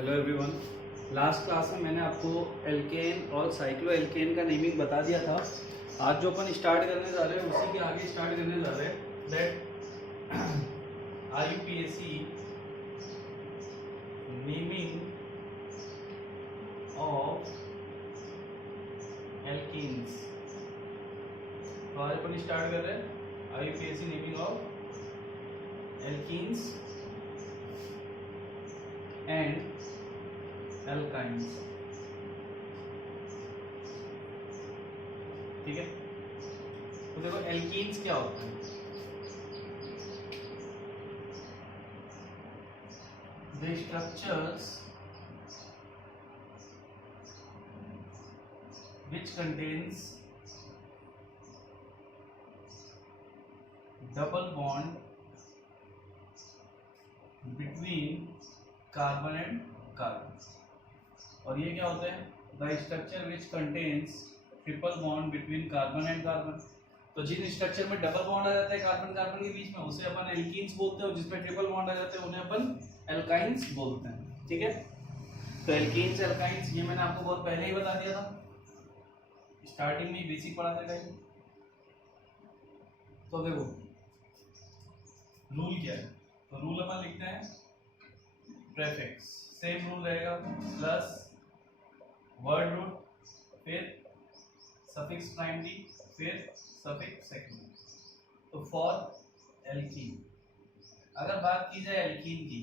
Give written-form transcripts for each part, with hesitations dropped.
Hello everyone. Last class में मैंने आपको एल्केन और साइक्लो एल्केन का नेमिंग बता दिया था। आज जो अपन स्टार्ट करने जा रहे हैं उसी के आगे स्टार्ट करने जा रहे हैं। That IUPAC naming of alkanes. तो आज अपन स्टार्ट कर रहे हैं IUPAC naming of alkanes and alkynes. ठीक है, तो देखो एल्कीन्स क्या होते हैं। The structures which contains double bond between carbon and carbon. और ये क्या होते हैं? The structure which contains triple bond between carbon and carbon. तो जिन स्ट्रक्चर में डबल बॉन्ड आ जाता है कार्बन कार्बन के बीच में उसे अपन एल्कीन्स बोलते हैं, और जिसमें ट्रिपल बॉन्ड आ जाते हैं उन्हें अपन एल्काइंस बोलते हैं। ठीक है, तो एल्कीन्स एल्काइंस ये मैंने आपको बहुत पहले ही बता दिया था, स्टार्टिंग में बेसिक पढ़ा था कहीं। तो देखो रूल क्या है, तो रूल अपन लिखते हैं प्रेफिक्स, सेम रूल रहेगा, प्लस वर्ड रूट, फिर सफिक्स प्राइमरी, फिर सफिक्स सेकेंडरी। तो फॉर एल्कीन, अगर बात की जाए एल्कीन की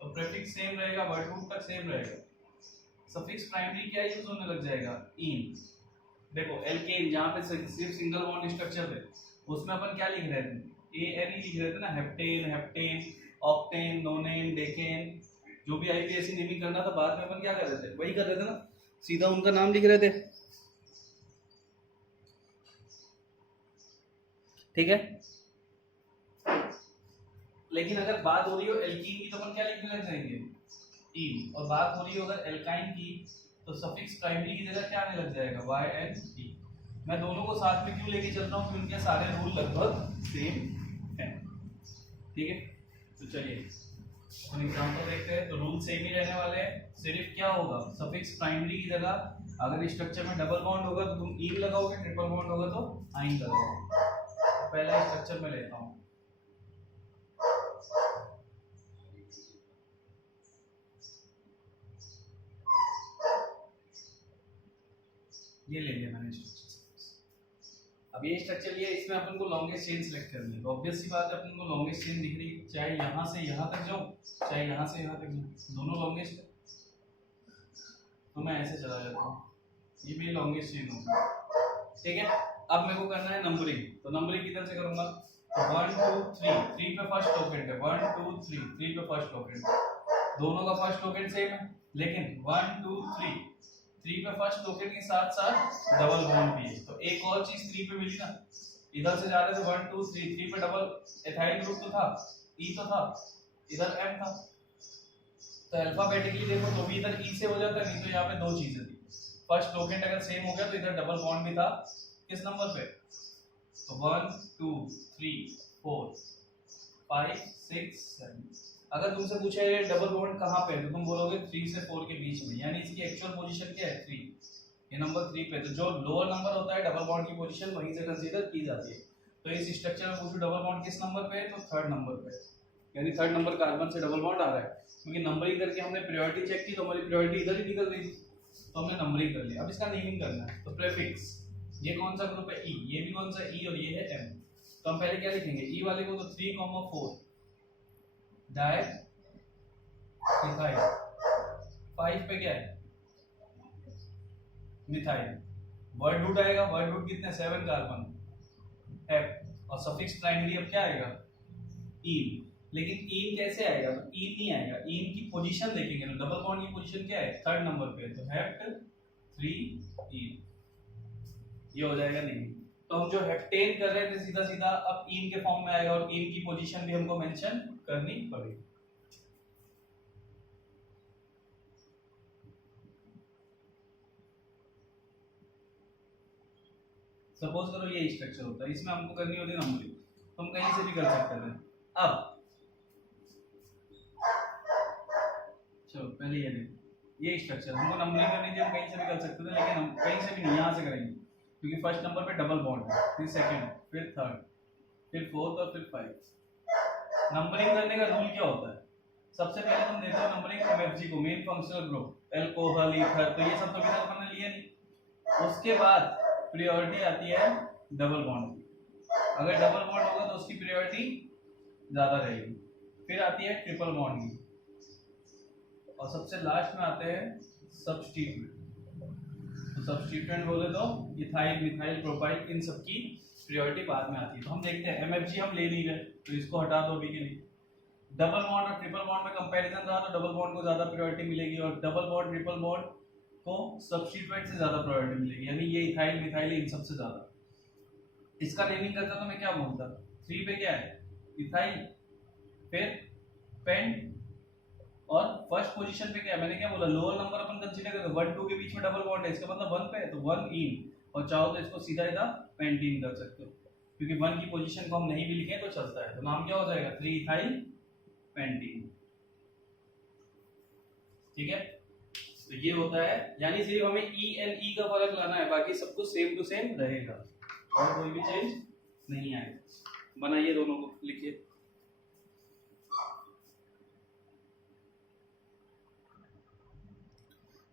तो प्रेफिक्स सेम रहेगा, वर्ड रूट तक सेम रहेगा। सफिक्स प्राइमरी क्या यूज होने लग जाएगा? इन। देखो एल्केन जहाँ पे सिर्फ सिंगल बॉन्ड स्ट्रक्चर थे उसमें अपन क्या लिख रहे थे? ANE लिख रहे थे ना, हेप्टेन, हेप्टेन, ऑक्टेन, नोनेन, डेकेन। जो भी IUPAC नेमिंग करना था बाद में अपन क्या कर रहे थे? वही कर रहे थे ना, सीधा उनका नाम लिख रहे थे। ठीक है, लेकिन अगर बात हो रही हो एल्कीन की तो अपन क्या लिखने लग जाएंगे? इन। और बात हो रही हो अगर एल्काइन की तो सफिक्स प्राइमरी की जगह क्या आने लग जाएगा? YNE। मैं दोनों को साथ में क्यों लेके चल रहा हूँ? क्योंकि उनके सारे रूल लगभग सेम हैं। ठीक है, तो चलिए हम एग्जांपल देखते हैं। तो रूल सेम ही रहने वाले हैं, सिर्फ क्या होगा? सफिक्स प्राइमरी की जगह अगर स्ट्रक्चर में डबल बॉन्ड होगा तो तुम इन लगाओगे, ट्रिपल बॉन्ड होगा तो आइन लगाओगे। पहला स्ट्रक्चर में लेता हूँ, ये ले लिया मैंने स्ट्रक्चर। अब ये स्ट्रक्चर लिया, इसमें अपन को लॉन्गेस्ट चेन सिलेक्ट करनी है। तो ऑब्वियस सी बात है अपन को लॉन्गेस्ट चेन दिख रही है, चाहे यहाँ से यहाँ तक जाऊँ चाहे यहाँ से यहाँ तक जाऊँ, दोनों लॉन्गेस्ट है। तो मैं ऐसे चला जाता हूँ, ये मेरी लॉन्गेस्ट चेन होगी। ठीक है, अब मेरे को करना है नंबरिंग। तो नंबरिंग किधर से करूंगा? 1 2 3, 3 पे फर्स्ट टोकेन है, 1 2 3, 3 पे फर्स्ट टोकेन। दोनों का फर्स्ट टोकेन सेम है, लेकिन 1 2 3, 3 पे फर्स्ट टोकेन के साथ साथ डबल बॉन्ड भी है। तो एक और चीज 3 पे मिली ना, इधर से जा रहे थे 1 2 3, 3 पे डबल एथाइल ग्रुप तो था, E तो था, इधर M था। तो अल्फाबेटिकली देखो तो भी इधर E से हो जाता, नहीं तो यहाँ पे दो चीजें थी। फर्स्ट टोकेन अगर सेम हो गया तो इधर डबल बॉन्ड भी था। किस नंबर पे? तो 1 2 3 4 5 6 7। अगर तुमसे पूछा ये डबल बॉन्ड कहाँ पे है तो तुम बोलोगे 3 से 4 के बीच में, यानी इसकी एक्चुअल पोजीशन क्या है? 3। ये नंबर 3 पे। तो जो लोअर नंबर होता है डबल बॉन्ड की पोजीशन वहीं से कंसीडर की जाती है। तो इस स्ट्रक्चर में पूछो डबल बॉन्ड किस नंबर पे है, तो थर्ड नंबर पे, यानी थर्ड नंबर कार्बन से डबल बॉन्ड आ रहा है। क्योंकि नंबरिंग करके हमने प्रायोरिटी चेक की तो हमारी प्रायोरिटी इधर ही निकल गई, तो हमने नंबरिंग कर लिया। अब इसका नेमिंग करना है। तो प्रीफिक्स, ये कौन सा ग्रुप है? E। ये भी कौन सा? E, और ये है M। तो हम पहले क्या लिखेंगे? E वाले को तो 3, 4 डाई मिथाइल, 5 पे क्या है? मिथाइल। वर्ड रूट आएगा, वर्ड रूट कितने? 7 कार्बन F। और सफिक्स प्राइमरी अब क्या आएगा? इन। लेकिन इन कैसे आएगा? तो इन नहीं आएगा, इन की पोजीशन देखेंगे ना, डबल बॉन्ड की पोजीशन क्या है? थर्ड नंबर पे, तो हेप्ट 3 इन। ये हो जाएगा नहीं। तो हम जो हेप्टेन कर रहे थे सीधा सीधा अब इन के फॉर्म में आएगा, और इन की पोजीशन भी हमको मेंशन करनी पड़ेगी। सपोज करो ये स्ट्रक्चर होता है, इसमें हमको करनी होती है नंबरिंग, तो हम कहीं से भी कर सकते हैं। अब चलो पहले ये देखो, ये स्ट्रक्चर हमको नंबरिंग करनी थी, हम कहीं से भी कर सकते थे, लेकिन हम कहीं से भी नहीं, यहाँ से करेंगे, क्योंकि फर्स्ट नंबर पे डबल बॉन्ड है, फिर सेकंड, फिर थर्ड, फिर फोर्थ और फिर 5। नंबरिंग करने का रूल क्या होता है? सबसे पहले तुम देते हो नंबरिंग एमएफजी को, main functional group, alcohol, ether, तो ये सब तो अभी तक हमने लिए नहीं। उसके बाद प्रायोरिटी आती है डबल बॉन्ड की, अगर डबल बॉन्ड होगा तो उसकी प्रायोरिटी ज्यादा रहेगी। फिर आती है ट्रिपल बॉन्ड की, और सबसे लास्ट में आते हैं सब्स्टिट्यूएंट। तो सब्स्टिट्यूएंट बोले तो इथाइल, मिथाइल, प्रोपाइल, इन सब की प्रायोरिटी बाद में आती है। तो हम देखते हैं एमएफजी हम ले नहीं रहे, तो इसको हटा दो अभी के लिए। डबल बॉन्ड और ट्रिपल बॉन्ड में कंपैरिजन रहा तो डबल बॉन्ड को ज्यादा प्रायोरिटी मिलेगी, और डबल बॉन्ड ट्रिपल बॉन्ड को सब्स्टिट्यूएंट से ज्यादा प्रायोरिटी मिलेगी, यानी ये इथाइल, मिथाइल, इन सब से ज्यादा। इसका नेमिंग करता तो मैं क्या बोलता, 3 पे क्या है इथाइल, फिर पेंट, और फर्स्ट पोजीशन पे क्या है, मैंने क्या बोला, लोअर नंबर अपन कंसीडर करते हैं, 1 2 के बीच में डबल बॉन्ड है, इसका मतलब 1 पे है, तो 1 इन, और चाहो तो इसको सीधा सीधा पेंटीन कर सकते हो, क्योंकि 1 की पोजीशन को हम नहीं भी लिखें तो चलता है, तो नाम क्या हो जाएगा 3 इथाइल पेंटीन। ठीक है, तो ये होता है, यानी सिर्फ हमें ई एंड ई का फर्क लाना है, बाकी सब कुछ सेम टू सेम रहेगा और कोई भी चेंज नहीं आएगा। बनाइए दोनों को, लिखिए।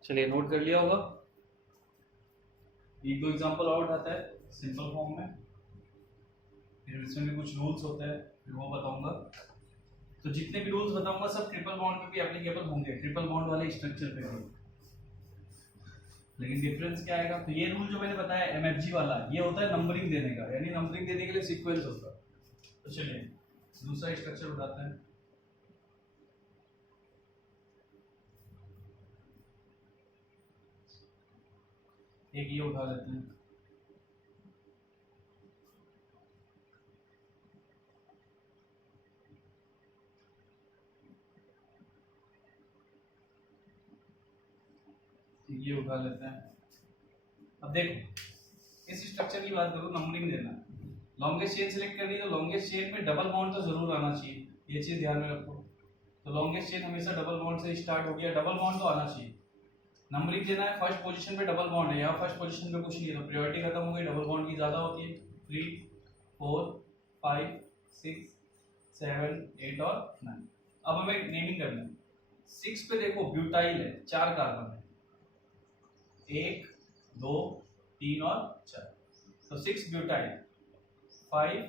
चलिए नोट कर लिया होगा। एक दो एग्जांपल और आता है सिंपल फॉर्म में, फिर इसमें भी कुछ रूल्स होते हैं, फिर वो बताऊंगा। तो जितने भी रूल्स बताऊंगा सब ट्रिपल बॉन्ड पे भी एप्लीकेबल होंगे, ट्रिपल बॉन्ड वाले स्ट्रक्चर पे भी। लेकिन डिफरेंस क्या आएगा, तो ये रूल जो मैंने बताया एमएफजी वाला, ये होता है नंबरिंग देने का, यानी नंबरिंग देने के लिए सीक्वेंस होता है। तो चलिए दूसरा स्ट्रक्चर उठाते हैं। एक ये उठा लेते हैं, ये उठा लेते हैं। अब देखो इस स्ट्रक्चर की बात करूं, नंबरिंग देना, लॉन्गेस्ट चेन सिलेक्ट करनी है, तो लॉन्गेस्ट चेन में डबल बॉन्ड तो जरूर आना चाहिए, ये चीज ध्यान में रखो। तो लॉन्गेस्ट चेन हमेशा डबल बॉन्ड से स्टार्ट हो गया, डबल बॉन्ड तो आना चाहिए। नंबरिंग देना है, फर्स्ट पोजीशन पे डबल बॉन्ड है, यहाँ फर्स्ट पोजीशन पे कुछ नहीं है, तो प्रायोरिटी खत्म हो गई, डबल बॉन्ड की ज्यादा होती है। 3 4 5 6 7 8 और 9। अब हमें नेमिंग करना है। 6 पे देखो ब्यूटाइल है, 4 कार्बन है, 1 2 3 और 4, तो 6 ब्यूटाइल, 5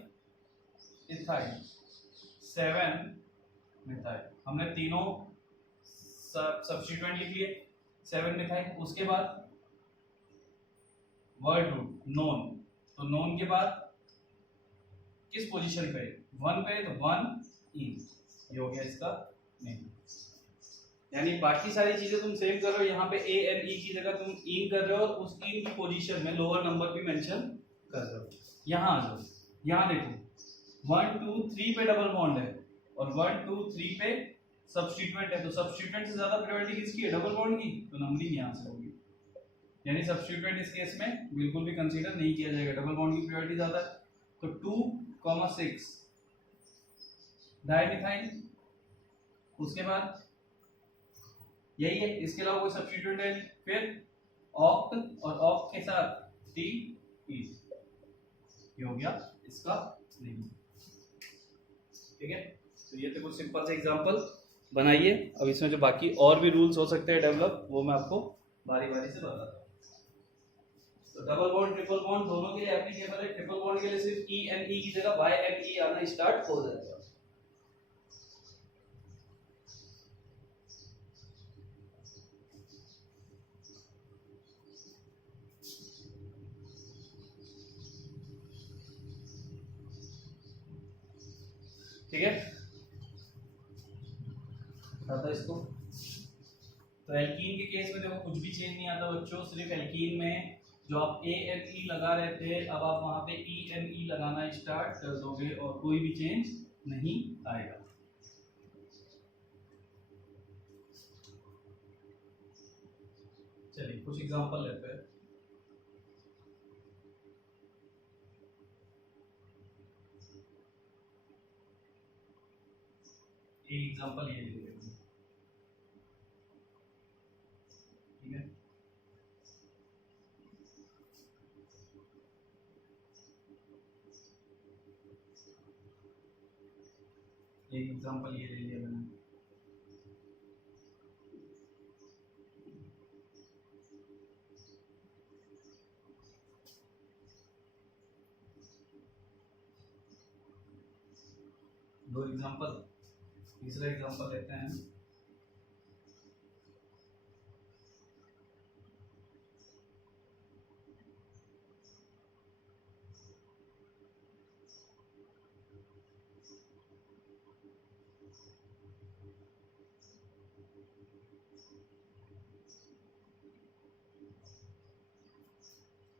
इथाइल, 7 मिथाइल, हमने तीनों सब्स्टिट्यूएंट लिख लिए, 7 मिथाइल। उसके बाद वर्ड रूट नोन, तो नोन के बाद किस पोजीशन पे, 1 पे, तो 1 इन, ये हो गया इसका नेम। यानी बाकी सारी चीजें तुम सेम कर रहे हो, यहाँ पे ए एंड ई की जगह तुम इन कर रहे हो, और उस इन की पोजीशन में लोअर नंबर भी मेंशन कर रहे हो। यहाँ आ जाओ, यहाँ देखो 1 2 3 पे डबल बॉन्ड है, और 1 2 3 पे सब्स्टिट्यूएंट है, तो सब्स्टिट्यूएंट से ज्यादा प्रायोरिटी किसकी है, डबल बॉन्ड की, तो नंबरिंग यहाँ से होगी। यानी सब्स्टिट्यूएंट इस केस में बिल्कुल भी कंसीडर नहीं किया जाएगा, डबल बॉन्ड की प्रायोरिटी ज्यादा है। तो 2,6 डाइमिथाइल, उसके बाद यही है, इसके अलावा कोई सब्स्टिट्यूएंट है नहीं। फिर ऑक्ट, और ऑक्ट के साथ टी ई, ये हो गया इसका नेम। ठीक है, तो ये तो कुछ सिंपल से एग्जांपल बनाइए। अब इसमें जो बाकी और भी रूल्स हो सकते हैं डेवलप, वो मैं आपको बारी बारी से बताता हूँ। तो डबल बॉन्ड ट्रिपल बॉन्ड दोनों के लिए एप्लीकेबल है। ट्रिपल बॉन्ड के लिए सिर्फ ई एंड ई की जगह वाई एंड ई आना स्टार्ट हो जाएगा। ठीक है, आता इसको। तो एल्कीन के केस में देखो कुछ भी चेंज नहीं आता बच्चों, सिर्फ एल्कीन में जो आप ए एन ई लगा रहे थे, अब आप वहां पे ई एन ई लगाना स्टार्ट कर दोगे और कोई भी चेंज नहीं आएगा। चलिए कुछ एग्जांपल लेते हैं। एक एग्जांपल ये ले लेते हैं, एक एग्जांपल ये ले लिया मैंने। दो एग्जांपल, तीसरा एग्जांपल लेते हैं।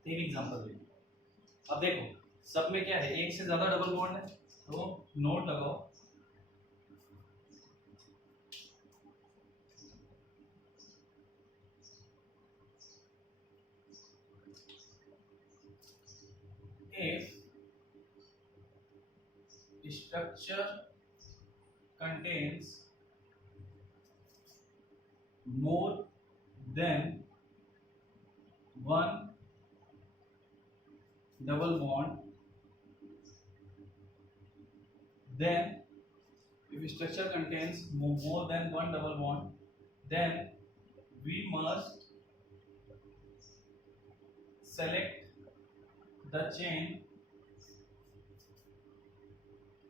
तीन एग्जांपल ले। अब देखो सब में क्या है, एक से ज्यादा डबल बॉन्ड है, तो नोट लगाओ। If structure contains more than one double bond, then if structure contains more than one double bond, then we must select the chain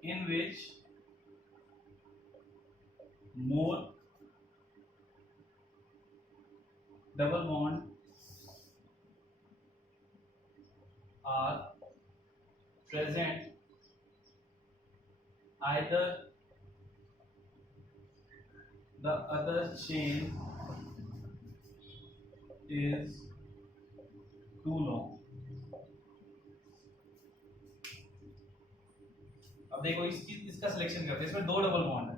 in which more double bond are present, either the other chain is too long। अब देखो इसका selection करते हैं। इसमें दो double bond है,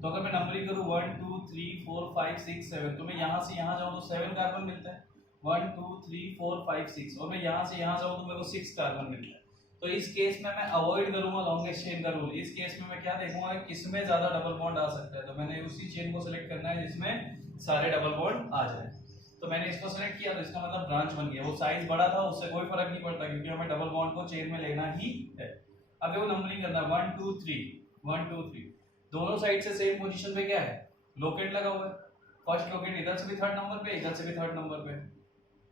तो अगर मैं नंबरिंग करूं 1 2 3 4 5 6 7, तो मैं यहां से यहां जाऊं तो 7 कार्बन मिलता है, 1 2 3 4 5 6, और मैं यहां से यहां जाऊं तो मेरे को 6 कार्बन मिलता है। तो इस केस में मैं अवॉइड करूंगा लॉन्गेस्ट चेन का रूल। इस केस में मैं क्या देखूंगा किसमें ज्यादा डबल बॉन्ड आ सकता है, तो मैंने उसी चेन को सिलेक्ट करना है जिसमें सारे डबल बॉन्ड आ जाए। तो मैंने इसको सिलेक्ट किया, तो इसका मतलब ब्रांच बन गया। वो साइज बड़ा था, उससे कोई फर्क नहीं पड़ता, क्योंकि हमें डबल बॉन्ड को चेन में लेना ही है। अब देखो नंबरिंग करना 1 2 3 1 2 3, दोनों साइड से सेम पोजीशन पे क्या है, लोकेट लगा हुआ है। फर्स्ट लोकेट इधर से भी थर्ड नंबर पे, इधर से भी थर्ड नंबर पे।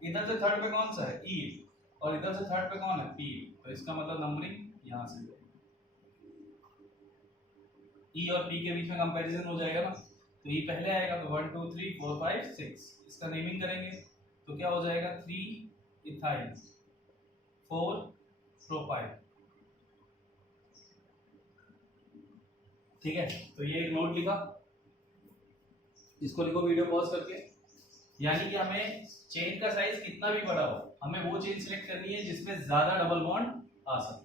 इधर से थर्ड पे कौन सा है, ई, और इधर से थर्ड पे कौन है, पी। तो इसका मतलब नंबरिंग यहां से ई और पी के बीच में कंपैरिजन हो जाएगा ना, तो ई पहले आएगा, तो 1 2 3 4 5 6। इसका नेमिंग करेंगे तो क्या हो जाएगा, 3 इथाइल 4 प्रोपाइल। ठीक है, तो ये एक नोट लिखा, इसको लिखो वीडियो पॉज करके। यानी कि हमें चेन का साइज कितना भी बड़ा हो, हमें वो चेन सिलेक्ट करनी है जिसमें ज्यादा डबल बॉन्ड आ सके।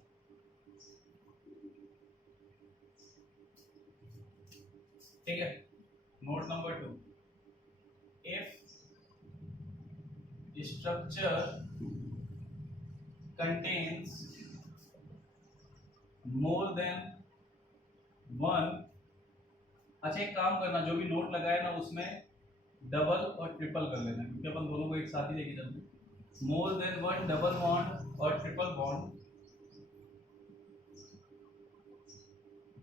ठीक है, note number 2, if structure contains more than one. अच्छा एक काम करना, जो भी नोट लगाए ना उसमें डबल और ट्रिपल कर लेना, क्योंकि अपन दोनों को एक साथ ही लेके चलते हैं। More than one double bond और triple bond,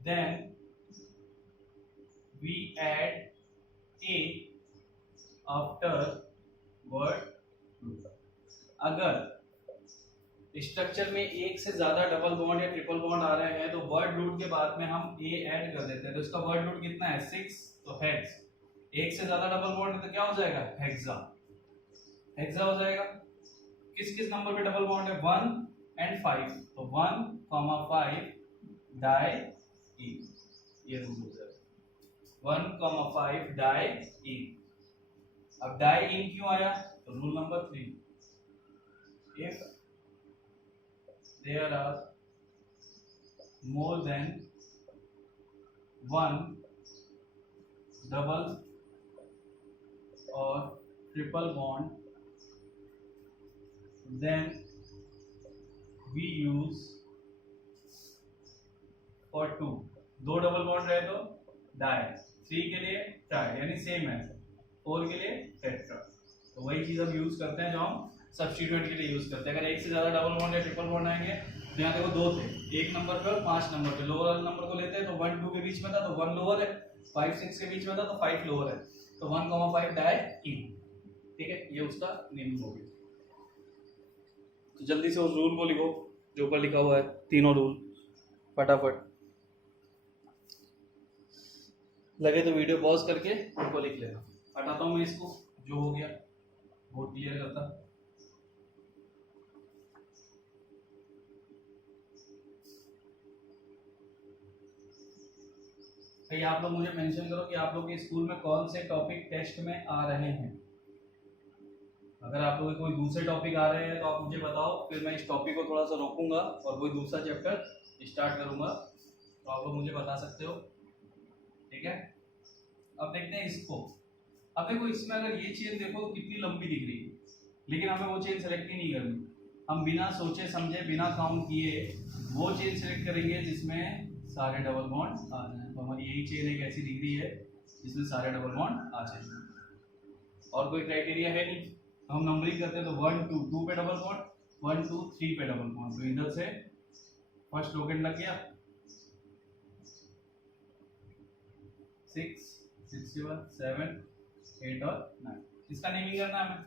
then we add a after word. अगर स्ट्रक्चर में एक से ज्यादा डबल बॉन्ड या ट्रिपल बॉन्ड आ रहे हैं तो वर्ड रूट के बाद में हम ए ऐड कर देते हैं। तो इसका वर्ड रूट कितना है, 6, तो हेक्स। एक से ज्यादा डबल बॉन्ड है तो क्या हो जाएगा, हेक्सा। हेक्सा हो जाएगा। किस किस नंबर पे डबल बॉन्ड है, 1 और 5, तो 1, 5 डाई ई, ये रूल हो जाएगा 1, 5 डाई ई। अब डाई इन क्यों आया, तो rule number 3, if there are more than one double or triple bond, then we use for 2। दो डबल बॉन्ड रहे तो डाई, 3 के लिए ट्राई, यानी सेम है, 4 के लिए टेट्रा। तो वही चीज हम यूज करते हैं जो हम सब्स्टिट्यूएंट के लिए यूज करते हैं। अगर एक से ज्यादा डबल बॉन्ड या ट्रिपल बॉन्ड आएंगे तो यहाँ देखो दो थे, 1 नंबर पे और 5 नंबर पे। लोअर वाले नंबर को लेते हैं तो 1 2 के बीच में था तो 1 लोअर है, 5 6 के बीच में था तो 5 लोअर है, तो 1,5 डाई इन। ठीक है, ये उसका नेमिंग हो गया। तो जल्दी से उस रूल को लिखो जो ऊपर लिखा हुआ है, तीनों रूल फटाफट। लगे तो वीडियो पॉज करके उनको लिख लेना। हटाता हूँ मैं इसको, जो हो गया वो क्लियर करता। भाई आप लोग मुझे मेंशन करो कि आप लोग के स्कूल में कौन से टॉपिक टेस्ट में आ रहे हैं। अगर आप लोग कोई दूसरे टॉपिक आ रहे हैं तो आप मुझे बताओ, फिर मैं इस टॉपिक को थोड़ा सा रोकूंगा और कोई दूसरा चैप्टर स्टार्ट करूंगा, तो आप लोग मुझे बता सकते हो। ठीक है, अब देखते हैं इसको। अब देखो इसमें अगर ये चेन देखो तो कितनी लंबी दिख रही है, लेकिन हमें वो चेन सेलेक्ट ही नहीं करनी। हम बिना सोचे समझे, बिना काउंट किए वो चेन सेलेक्ट करेंगे जिसमें सारे डबल बॉन्ड आ जाए। तो हमारी यही चेन एक ऐसी दिख रही है जिसमें सारे डबल बॉन्ड आ जाए, और कोई क्राइटेरिया है नहीं। तो हम नंबरिंग करते हैं तो 1 2 2 पे डबल बॉन्ड, 1 2 3 पे डबल बॉन्ड। तो इधर से फर्स्ट लोकेट लग गया 6 6 के बाद 7 8 और 9। इसका नेमिंग करना है हमें,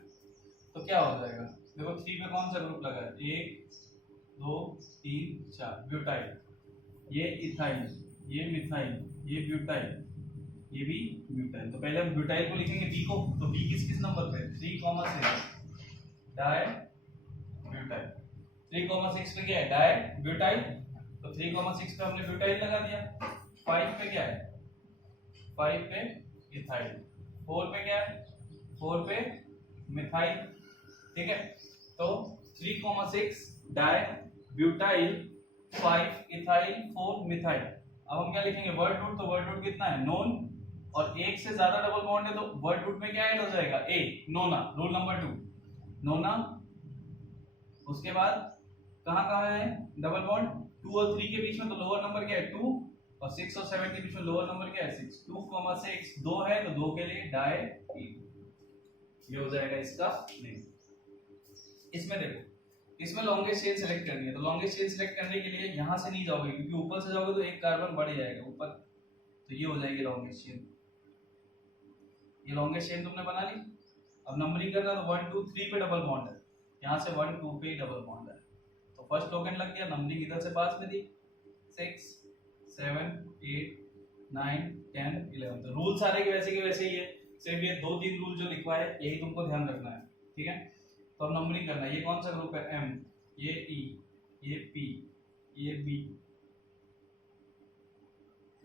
तो क्या हो जाएगा। देखो 3 पे कौन सा ग्रुप लगा है, 1 2 3 4 ब्यूटाइल, ये इथाइल, ये मिथाइल, ये ब्यूटाइल, ये भी ब्यूटाइल। तो पहले हम ब्यूटाइल को लिखेंगे बी को, तो बी किस किस नंबर पे 3,6 डाई ब्यूटाइल। 3,6 पे क्या है डाई ब्यूटाइल, तो 3,6 पे हमने ब्यूटाइल लगा दिया। 5 पे क्या है 5 पे इथाइल, 4 पे क्या है 4 पे मिथाइल। ठीक है, तो 3,6 डाई ब्यूटाइल 5 इथाइल 4 मिथाइल। अब हम क्या लिखेंगे वर्ड रूट, तो वर्ड रूट कितना है नोन, और एक से ज्यादा डबल बॉन्ड है तो वर्ड रूट में क्या ऐड हो जाएगा ए, नोना, रूल नंबर 2 नोना। उसके बाद कहां कहां है डबल बॉन्ड, 2 और 3 के बीच में, तो लोअर नंबर क्या है 2, और 6 और 7 के बीच में लोअर नंबर क्या है 6। 2,6 2 है तो 2 के लिए डाई, ये हो जाएगा इसका नेम। इसमें देखो, इसमें लॉन्गेस्ट चेन सेलेक्ट करनी है, तो लॉन्गेस्ट चेन सेलेक्ट करने के लिए यहां से नहीं जाओगे, क्योंकि ऊपर से जाओगे तो एक कार्बन बढ़ जाएगा ऊपर, तो ये हो जाएगी लॉन्गेस्ट चेन। ये लॉन्गेस्ट चेन तुमने बना ली। अब नंबरिंग करना, तो 1 2 3 पे डबल बॉन्ड है, यहां से 1 2 पे डबल बॉन्ड है, तो फर्स्ट टोकन लग गया। नंबरिंग इधर से पास में दी 6 7 8 9 10 11। तो रूल सारे के वैसे ही है, सिर्फ ये 2 3 रूल जो लिखवाए यही तुमको ध्यान रखना है। ठीक है, तो अब नंबरिंग करना है। ये कौन सा ग्रुप है एम, ये ई, ये पी, ये बी।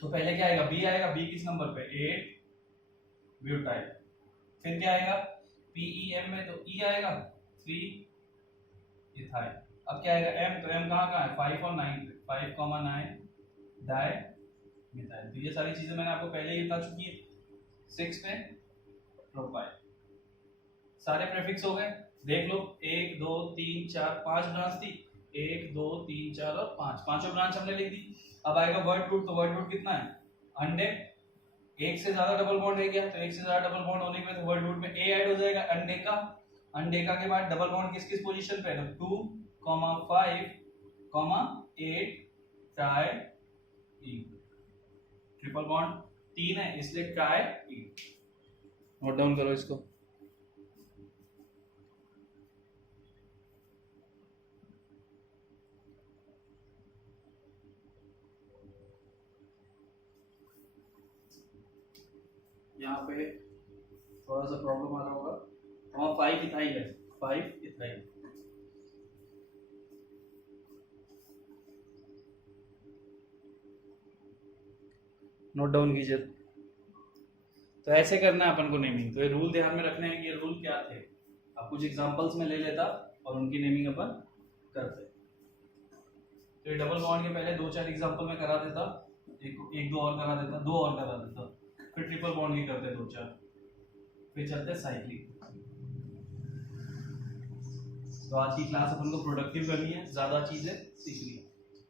तो पहले क्या आएगा बी आएगा, बी किस नंबर पे 8 ब्यूटाइल। फिर क्या आएगा पीईएम में, तो ई आएगा 3 इथाइल। अब क्या आएगा एम, तो एम कहाँ है 5 और 9 पे, 5,9 डाई मिथाइल। तो ये सारी चीजें मैंने आपको पहले ही बता चुकी है। 6 पे प्रोपाइल। सारे प्रीफिक्स हो गए, देख लो 1 2 3 4 5 ब्रांच थी, 1 2 3 4 और 5, पांचों ब्रांच हमने लिख दी। अब आएगा वर्ड रूट, तो वर्ड रूट कितना है अंडे, एक से ज्यादा डबल बॉन्ड है क्या, तो एक से ज्यादा डबल बॉन्ड होने के बाद वर्ड रूट में ए ऐड हो जाएगा अंडेका। अंडेका के बाद डबल बॉन्ड किस किस पोजीशन पे है, 2, 5, 8 ट्राई ई। ट्रिपल बॉन्ड 3 है इसलिए ट्राई ई। नोट डाउन करो इसको। यहाँ पे थोड़ा सा प्रॉब्लम आ रहा होगा, वहाँ 5 इथाइल है, 5 इथाइल। नोट डाउन कीजिए। तो ऐसे करना है अपन को नेमिंग। तो ये रूल ध्यान में रखने हैं कि ये रूल क्या थे। अब कुछ एग्जांपल्स में ले लेता और उनकी नेमिंग अपन करते। तो ये डबल बॉन्ड के पहले 2 4 एग्जांपल में करा देता, एक दो और करा देता, 2 और करा देता, फिर ट्रिपल बॉन्ड की करते 2 4, फिर चलते साइक्लिक। तो आज की क्लास अपन को प्रोडक्टिव करनी है, ज्यादा चीजें सीखनी है।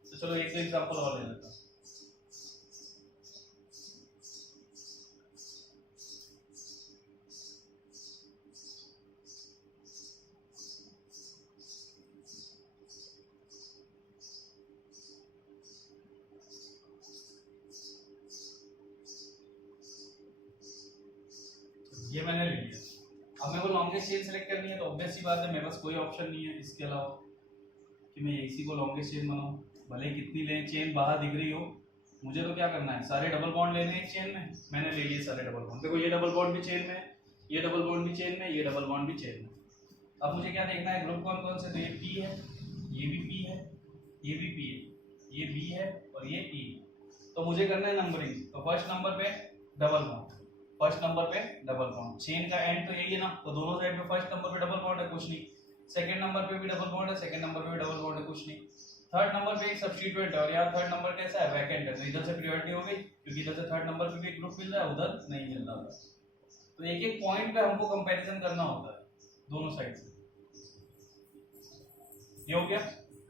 तो चलो एक दो एग्जांपल और ले लेता। ये मैंने ले लिया। अब मेरे को लॉन्गेस्ट चेन सेलेक्ट करनी है, तो ऑब्वियस सी बात है मेरे पास कोई ऑप्शन नहीं है इसके अलावा कि मैं इसी को लॉन्गेस्ट चेन बनाऊं। भले ही कितनी लें चेन बाहर दिख रही हो, मुझे तो क्या करना है, सारे डबल बॉन्ड लेने हैं एक चेन में। मैंने ले लिए सारे डबल बॉन्ड। देखो ये डबल बॉन्ड भी चेन में है, ये डबल बॉन्ड भी चेन में, ये डबल बॉन्ड भी चेन में। अब मुझे क्या देखना है, ग्रुप कौन कौन से, तो ये पी है, ये भी पी है, ये भी पी है, ये बी है और ये ई। तो मुझे करना है नंबरिंग। तो फर्स्ट नंबर पे डबल बॉन्ड, फर्स्ट नंबर पे डबल बॉन्ड। चेन का एंड तो यही है ना, तो दोनों साइड पे फर्स्ट नंबर पे डबल बॉन्ड है, कुछ नहीं। सेकंड नंबर पे भी डबल बॉन्ड है, सेकंड नंबर पे भी डबल बॉन्ड है, कुछ नहीं। थर्ड नंबर पे एक सब्स्टिट्यूएंट है और यहाँ थर्ड नंबर कैसा है, वैकेंट है, तो इधर से प्रायोरिटी हो गई क्योंकि इधर से थर्ड नंबर पे भी ग्रुप मिल रहा है, उधर नहीं मिल रहा था। तो एक एक पॉइंट पे हमको कंपैरिजन करना होता है दोनों साइड से। ये हो गया।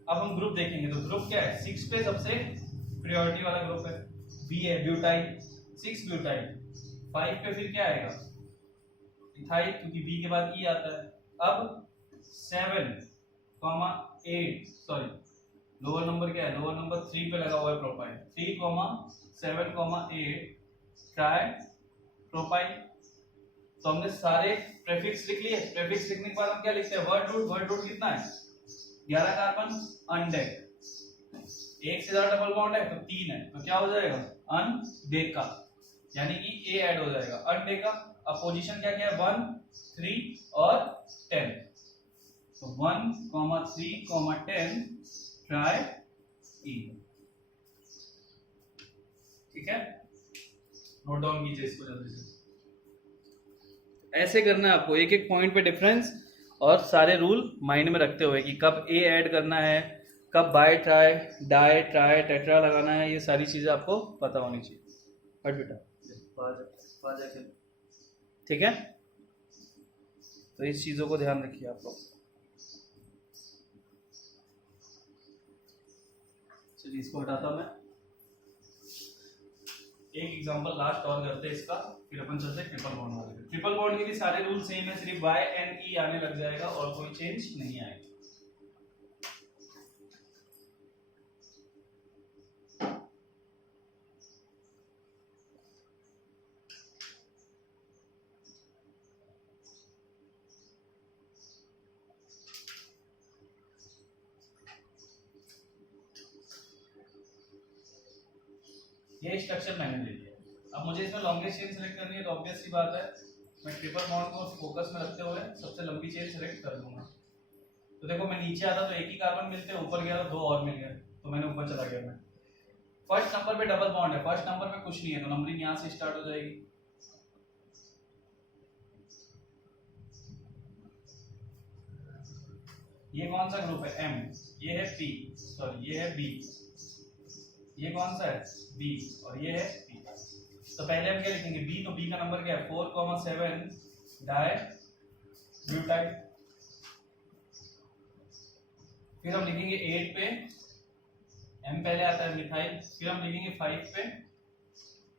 अब हम ग्रुप देखेंगे, तो ग्रुप क्या है, 6 पे सबसे प्रायोरिटी वाला ग्रुप है, बी है, ब्यूटाइल, 6 ब्यूटाइल। 5 पे फिर क्या आएगा, इथाइल, क्योंकि बी के बाद ई आता है। अब 7, 8, सॉरी लोअर नंबर क्या है, लोअर नंबर 3 पे लगा हुआ है प्रोपाइल, 3, 7, 8 ट्राई प्रोपाइल। तो हमने सारे प्रीफिक्स लिख लिए। प्रीफिक्स लिखने के बाद हम क्या लिखते हैं, वर्ड रूट। वर्ड रूट कितना है, 11 कार्बन अनडेक। एक से ज्यादा डबल बॉन्ड है तो 3 है, तो क्या हो जाएगा, अनडेका, यानी कि ए ऐड हो जाएगा, अनडेका। अब पोजीशन क्या क्या है, 1, 3 और 10। तो 1, 3, 10 ट्राई ई। ठीक है, नोट डाउन कीजिए इसको जल्दी से। ऐसे करना है आपको, एक एक पॉइंट पे डिफरेंस और सारे रूल माइंड में रखते हुए कि कब ए ऐड करना है, कब bi tri, di, tri, tetra लगाना है, ये सारी चीजें आपको पता होनी चाहिए। हट बेटा, ठीक है। तो इस चीजों को ध्यान रखिए आप लोग। चलिए इसको हटाता हूं मैं। एक एग्जांपल लास्ट और करते हैं इसका, फिर अपन चलते हैं ट्रिपल बॉन्ड वाले। ट्रिपल बॉन्ड के भी सारे रूल सेम है, सिर्फ वाई एंड ई आने लग जाएगा और कोई चेंज नहीं आएगा। ये स्ट्रक्चर मैंने ले लिया। अब मुझे इसमें लॉन्गेस्ट चेन सेलेक्ट करनी है, तो ऑब्वियस सी बात है मैं ट्रिपल बॉन्ड को फोकस में रखते हुए सबसे लंबी चेन सेलेक्ट कर लूंगा। तो देखो मैं नीचे आता तो एक ही कार्बन मिलते हैं, ऊपर गया तो 2 और मिल गए, तो मैंने ऊपर चला गया। मैं फर्स्ट नंबर पे डबल बॉन्ड है, फर्स्ट नंबर पे कुछ नहीं है, तो नंबरिंग यहाँ से स्टार्ट हो जाएगी। ये कौन सा ग्रुप है, एम, ये है पी, सॉरी ये है बी, ये कौन सा है, बी, और ये है पी। तो पहले हम क्या लिखेंगे, बी, तो बी का नंबर क्या है, 4, 7 डाई ब्यूटाइल। फिर हम लिखेंगे 8 पे, एम पहले आता है, मिथाइल। फिर हम लिखेंगे 5 पे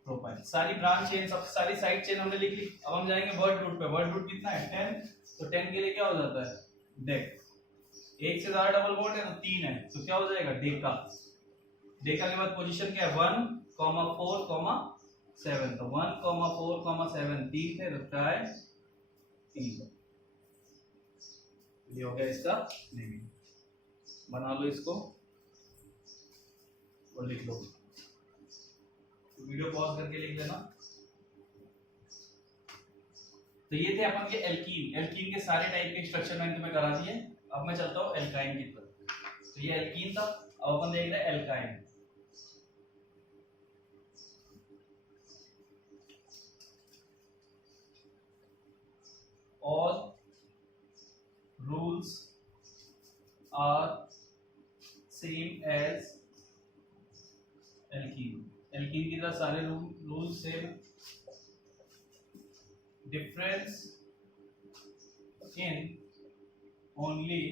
प्रोपाइल। सारी ब्रांच चेन, सब सारी साइड चेन हमने लिख ली। अब हम जाएंगे वर्ड रूट पे। वर्ड रूट कितना है, 10, तो 10 के लिए क्या हो जाता है, डेक। एक से ज्यादा डबल बॉन्ड है तो 3 है, तो क्या हो जाएगा, डेका। डेका के बाद पोजीशन क्या है, 1, 4, 7, तो 1, 4, 7 3 थे, तो ट्राई 3। ये हो गया इसका नेमिंग। बना लो इसको और लिख लो। तो वीडियो पॉज करके लिख लेना। तो ये थे अपन के एल्कीन। एल्कीन के सारे टाइप के स्ट्रक्चर मैंने तुम्हें करा दिए। अब मैं चलता हूँ एल्काइन की तरफ। तो ये एल्कीन था, अब अपन देख रहे हैं alkyne. All rules are same as alkene. Alkene की तरह सारे rule same. Difference in only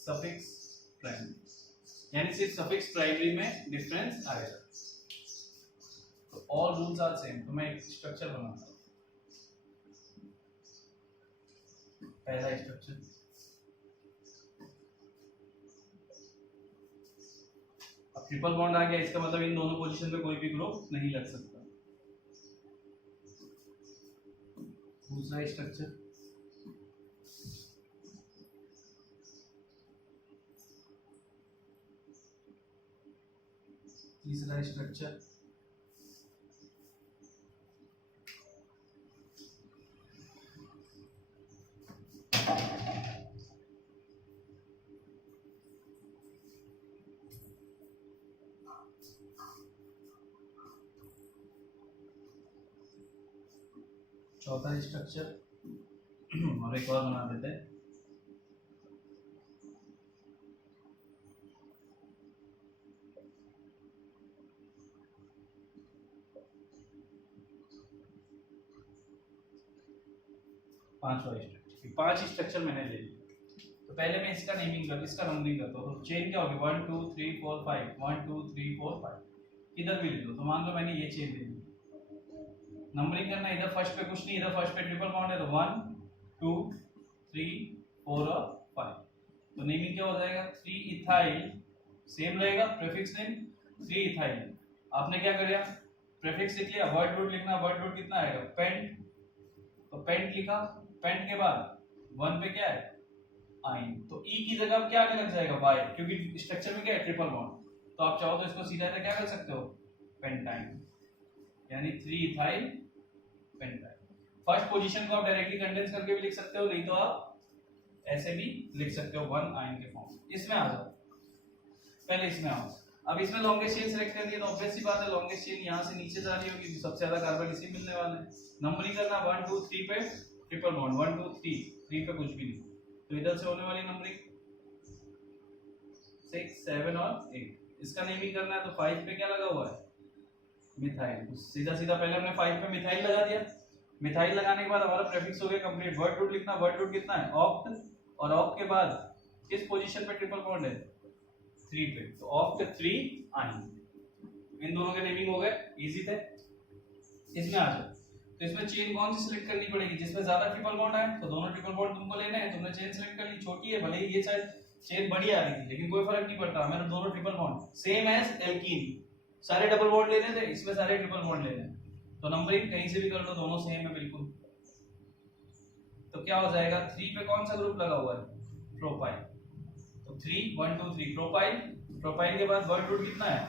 suffix primary, यानी सिर्फ सफिक्स प्राइमरी में डिफरेंस आएगा। तो ऑल रूल्स आर सेम। तो मैं एक स्ट्रक्चर बनाता हूँ। पहला स्ट्रक्चर, अब ट्रिपल बॉन्ड आ गया, इसका मतलब इन दोनों पोजीशन पे कोई भी ग्रुप नहीं लग सकता। दूसरा स्ट्रक्चर, तीसरा स्ट्रक्चर, चौथा स्ट्रक्चर, और एक और बना देते हैं। पांचवा स्ट्रक्चर, 5 स्ट्रक्चर मैंने ले लिए। तो पहले मैं इसका नेमिंग कर, इसका नंबरिंग करता हूँ। तो चेन क्या होगी, 1 2 3 4 5, 1 2 3 4 5, इधर भी ले लो। तो मान लो मैंने ये चेन ले ली, नंबरिंग करना, इधर फर्स्ट पे कुछ नहीं, इधर फर्स्ट पे ट्रिपल बॉन्ड है, तो 1 2 3 4 और 5। तो नेमिंग क्या हो जाएगा, 3 इथाइल, सेम रहेगा प्रीफिक्स नेम 3 इथाइल। आपने क्या किया, प्रीफिक्स लिख लिया, वर्ड रूट लिखना, वर्ड रूट कितना आएगा, पेंट, तो पेंट लिखा, पेंट के बाद 1 पे क्या है, आइन, तो ई की जगह क्या आने लग जाएगा, वाई, क्योंकि स्ट्रक्चर में क्या है, ट्रिपल बॉन्ड। तो आप चाहो तो इसको सीधा क्या कर सकते हो, पेंटाइन, यानी 3 इथाइल पेंटाइन। फर्स्ट पोजीशन को आप डायरेक्टली कंडेंस करके भी लिख सकते हो, नहीं तो आप ऐसे भी लिख सकते हो 1 आयन के फॉर्म। इसमें आ जाओ, पहले इसमें आओ। अब इसमें लॉन्गेस्ट चेन सेलेक्ट करनी है, तो ऑब्वियस सी बात है लॉन्गेस्ट चेन यहां से नीचे जा रही होगी, सबसे ज्यादा कार्बन इसी मिलने वाले हैं। नंबरिंग करना 1 2 3 पे ट्रिपल बॉन्ड, 1 2 3 पे कुछ भी नहीं, तो इधर से होने वाली नंबरिंग 6 7 और 8। इसका नेमिंग करना है, तो 5 पे क्या लगा हुआ है, मिथाइल, तो सीधा सीधा पहले हमने 5 पे मिथाइल लगा दिया। मिथाइल लगाने के बाद हमारा प्रीफिक्स हो गया कंप्लीट। वर्ड रूट लिखना, वर्ड रूट कितना है, ऑक्ट, और ऑक्ट के बाद किस पोजीशन पे ट्रिपल बॉन्ड है, 3 पे, तो ऑक्ट 3 आयन। इन दोनों के नेमिंग हो गए, इजी थे। इसमें आ जाओ, तो इसमें चेन कौन सी सिलेक्ट करनी पड़ेगी, जिसमें ज्यादा ट्रिपल बॉन्ड है, तो दोनों ट्रिपल बॉन्ड तुमको लेने हैं। तुमने चेन सिलेक्ट कर ली, छोटी है भले ही ये शायद चेन बड़ी आ रही थी, लेकिन कोई फर्क नहीं पड़ता, मैंने दोनों triple bond same as alkene, सारे डबल बॉन्ड लेने थे, इसमें सारे ट्रिपल बॉन्ड लेने हैं, तो नंबरिंग कहीं से भी कर लो, दोनों सेम है बिल्कुल। तो क्या हो जाएगा, 3 पे कौन सा ग्रुप लगा हुआ है, प्रोपाइल, तो 3 1 2 3 प्रोपाइल। प्रोपाइल के बाद वर्ड रूट कितना है,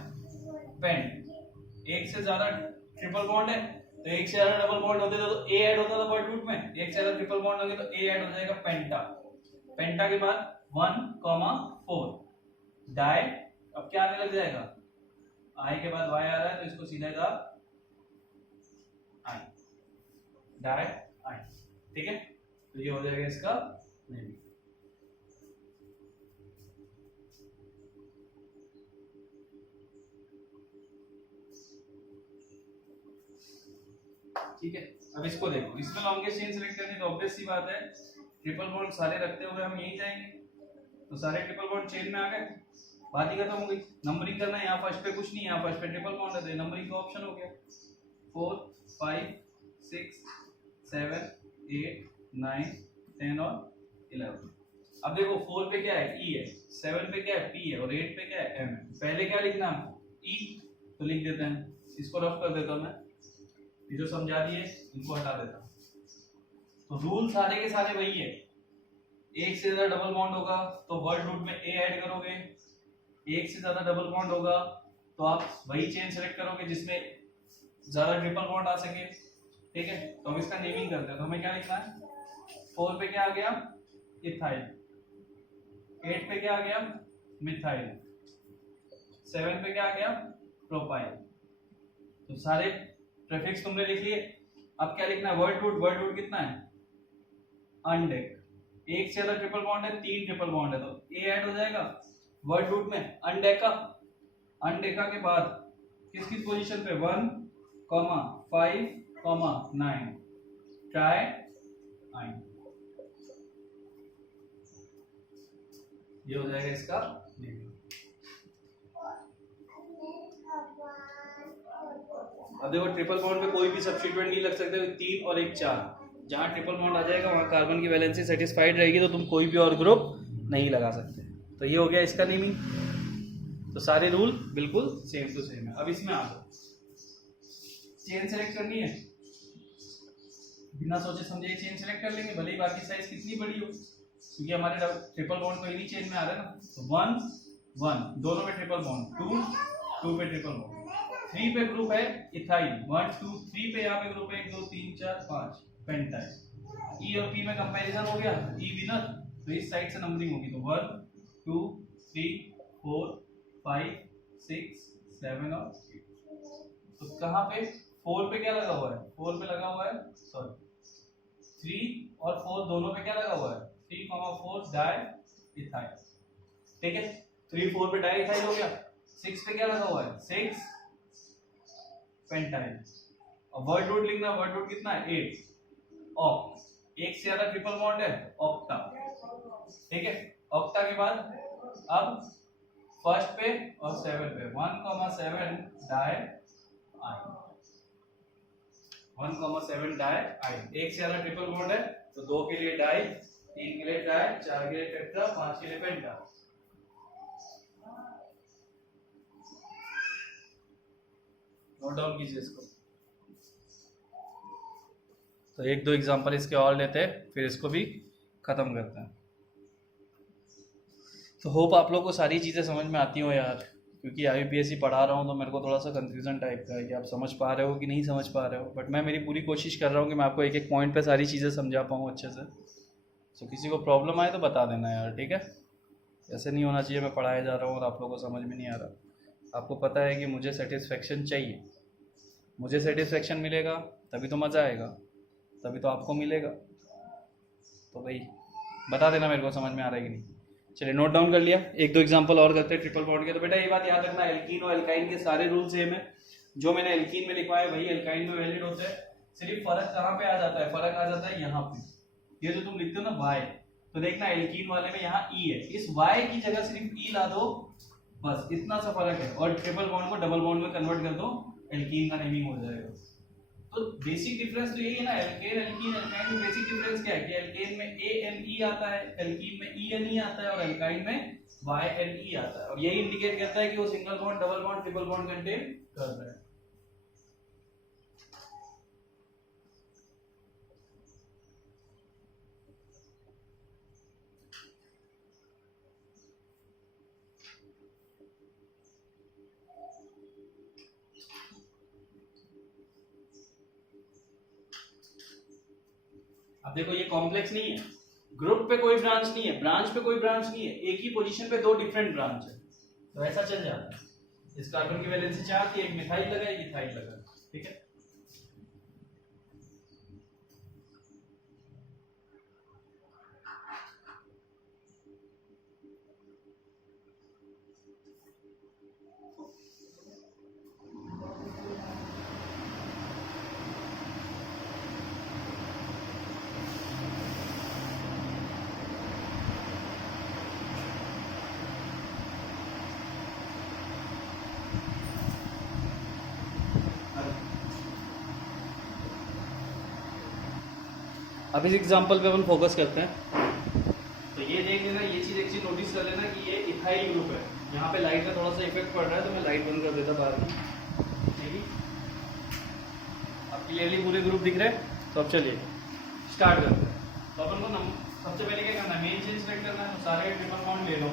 पेंट। एक से ज्यादा ट्रिपल बॉन्ड है, तो एक से ज्यादा डबल बॉन्ड होते तो ए ऐड होता था वर्ड रूट में, एक से ज्यादा ट्रिपल बॉन्ड होंगे तो ए ऐड हो जाएगा पेंटा। पेंटा के बाद 1 4 डाई, अब क्या आने लग जाएगा, आई के बाद वाई आ रहा है, तो इसको सीधा इधर आई, डाई आई, ठीक है। तो ये हो जाएगा इसका नेमिंग। ठीक है, अब इसको देखो, इसमें लॉन्गेस्ट चेन सिलेक्ट करनी, तो ऑब्वियस सी बात है ट्रिपल बॉन्ड सारे रखते हुए हम यहीं जाएंगे, तो सारे ट्रिपल बॉन्ड चेन में आ गए, बात ही खत्म हो गई। नंबरिंग करना है, यहाँ फर्स्ट पे कुछ नहीं, यहाँ फर्स्ट पे ट्रिपल बॉन्ड है, तो नंबरिंग का ऑप्शन हो गया 4 5 6 7 8 9 10 और 11। अब देखो 4 पे क्या है, ई है, 7 पे क्या है, पी है, और 8 पे क्या है, एम है। पहले क्या लिखना है, ई, तो लिख देते हैं, इसको रफ कर देता हूं मैं, ये जो समझा दिए इनको हटा देता हूं। तो रूल सारे के सारे वही है, एक से ज्यादा डबल बॉन्ड होगा तो वर्ड रूट में ए ऐड करोगे, एक से ज्यादा डबल बॉन्ड होगा तो आप वही चेन सेलेक्ट करोगे जिसमें ज्यादा ट्रिपल बॉन्ड आ सके, ठीक है। तो हम इसका नेमिंग करते हैं, तो हमें क्या लिखना है, 4 पे क्या आ गया, इथाइल, 8 पे क्या आ गया, मिथाइल, 7 पे क्या आ गया, प्रोपाइल। तो सारे प्रीफिक्स तुमने लिख लिए। अब क्या लिखना है, वर्ड रूट, वर्ड रूट कितना है, अनडेक, एक से ज्यादा ट्रिपल बॉन्ड है, 3 ट्रिपल बॉन्ड है, तो ए ऐड हो जाएगा वर्ड रूट में, अनडेका। अनडेका के बाद किस किस पोजीशन पे, 1 5 9 ट्राई आइन, ये हो जाएगा इसका नेमिंग। अब देखो ट्रिपल बॉन्ड पे कोई भी सब्स्टिट्यूएंट नहीं लग सकते, 3 और 1 4, जहां ट्रिपल बॉन्ड आ जाएगा वहां कार्बन की वैलेंसी सेटिस्फाइड रहेगी, तो तुम कोई भी और ग्रुप नहीं लगा सकते। तो ये हो गया इसका नेमिंग। तो सारे रूल बिल्कुल सेम टू सेम है। अब इसमें आ जाओ, चेन सेलेक्ट करनी है, बिना सोचे समझे ये चेन सेलेक्ट कर लेंगे, भले ही बाकी साइज कितनी बड़ी हो, क्योंकि हमारे ट्रिपल बॉन्ड तो इन्हीं चेन में आ रहा है ना। तो 1 1 दोनों में ट्रिपल बॉन्ड, 2 2 पे ट्रिपल बॉन्ड, 3 पे ग्रुप है इथाइल, 1 2 3 पे यहाँ पे ग्रुप है 1 2 3 4 5 पेंटाइल। ई और पी में कंपैरिजन हो गया, ई विनर, तो इस साइड से नंबरिंग होगी, तो 1 2 3 4 5 6 7 और 8। तो कहाँ पे 4 पे क्या लगा हुआ है, 4 पे लगा हुआ है, सॉरी 3 और 4 दोनों पे क्या लगा हुआ है, 3 4 डाई इथाइल, ठीक है। 3 4 पे डाई इथाइल हो गया। 6 पे क्या लगा हुआ है, 6 पेंटाइल। और वर्ड रूट लिखना, वर्ड रूट कितना है 8, ऑक्ट, एक से ज्यादा ट्रिपल बॉन्ड है ऑक्टा, ठीक है। ऑक्टा के बाद अब फर्स्ट पे और 7 पे 1,7 डाई आई, 1,7 डाई आई, एक से ज्यादा ट्रिपल बॉन्ड है तो 2 के लिए डाई, 3 के लिए डाई, 4 के लिए टेट्रा, 5 के लिए पेंटा। नोट डाउन कीजिए इसको। तो एक दो एग्जांपल इसके और लेते हैं, फिर इसको भी खत्म करते हैं। तो होप आप लोग को सारी चीज़ें समझ में आती हो यार, क्योंकि IUPAC पढ़ा रहा हूँ तो मेरे को थोड़ा सा कंफ्यूजन टाइप का है कि आप समझ पा रहे हो कि नहीं समझ पा रहे हो, बट मैं मेरी पूरी कोशिश कर रहा हूँ कि मैं आपको एक एक पॉइंट पे सारी चीज़ें समझा पाऊँ अच्छे से। तो किसी को प्रॉब्लम आए तो बता देना यार, ठीक है। ऐसे नहीं होना चाहिए मैं पढ़ाया जा रहा हूँ और आप लोगों को समझ में नहीं आ रहा। आपको पता है कि मुझे सेटिस्फेक्शन चाहिए, मुझे सेटिस्फेक्शन मिलेगा तभी तो मज़ा आएगा, तभी तो आपको मिलेगा। तो भाई बता देना मेरे को समझ में आ रहा है कि नहीं। चलिए नोट डाउन कर लिया, एक दो एग्जांपल और करते हैं ट्रिपल बॉन्ड के। तो बेटा ये बात याद रखना, एल्कीन और एल्काइन के सारे रूल सेम है, जो मैंने एल्कीन में लिखवाया वही एल्काइन में वैलिड होता है। सिर्फ फर्क कहाँ पे आ जाता है, फर्क आ जाता है यहाँ पे, ये जो तुम लिखते हो ना वाई, तो देखना एल्कीन वाले में यहाँ ई है, इस वाई की जगह सिर्फ ई ला दो, बस इतना सा फर्क है। और ट्रिपल बॉन्ड को डबल बॉन्ड में कन्वर्ट कर दो, एल्कीन का नेमिंग हो जाएगा। तो बेसिक डिफरेंस तो यही है ना, एल्केन एल्कीन एल्काइन में बेसिक डिफरेंस क्या है कि एल्केन में ANE आता है, एल्कीन में ENE आता है और एल्काइन में YNE आता है, और यही इंडिकेट करता है कि वो single bond, double bond, triple bond contain कर रहा है। अब देखो ये कॉम्प्लेक्स नहीं है, ग्रुप पे कोई ब्रांच नहीं है, ब्रांच पे कोई ब्रांच नहीं है, एक ही पोजीशन पे दो डिफरेंट ब्रांच है, तो ऐसा चल जाता है। इस कार्बन की वैलेंसी 4 थी, एक मिथाइल लगा, एक इथाइल लगा, ठीक है। अब इस एग्जांपल पे अपन फोकस करते हैं। तो ये देख लेना, ये चीज एक चीज नोटिस कर लेना कि ये इथाइल ग्रुप है, यहाँ पे लाइट का थोड़ा सा इफेक्ट पड़ रहा है तो मैं लाइट बंद कर देता बाहर में, ठीक है। अब क्लियरली पूरे ग्रुप दिख रहे हैं, तो अब चलिए स्टार्ट करते हैं। तो अपन को सबसे पहले क्या करना है, मेन चेन सेलेक्ट करना है। तो सारे ट्रिपल बॉन्ड ले लो,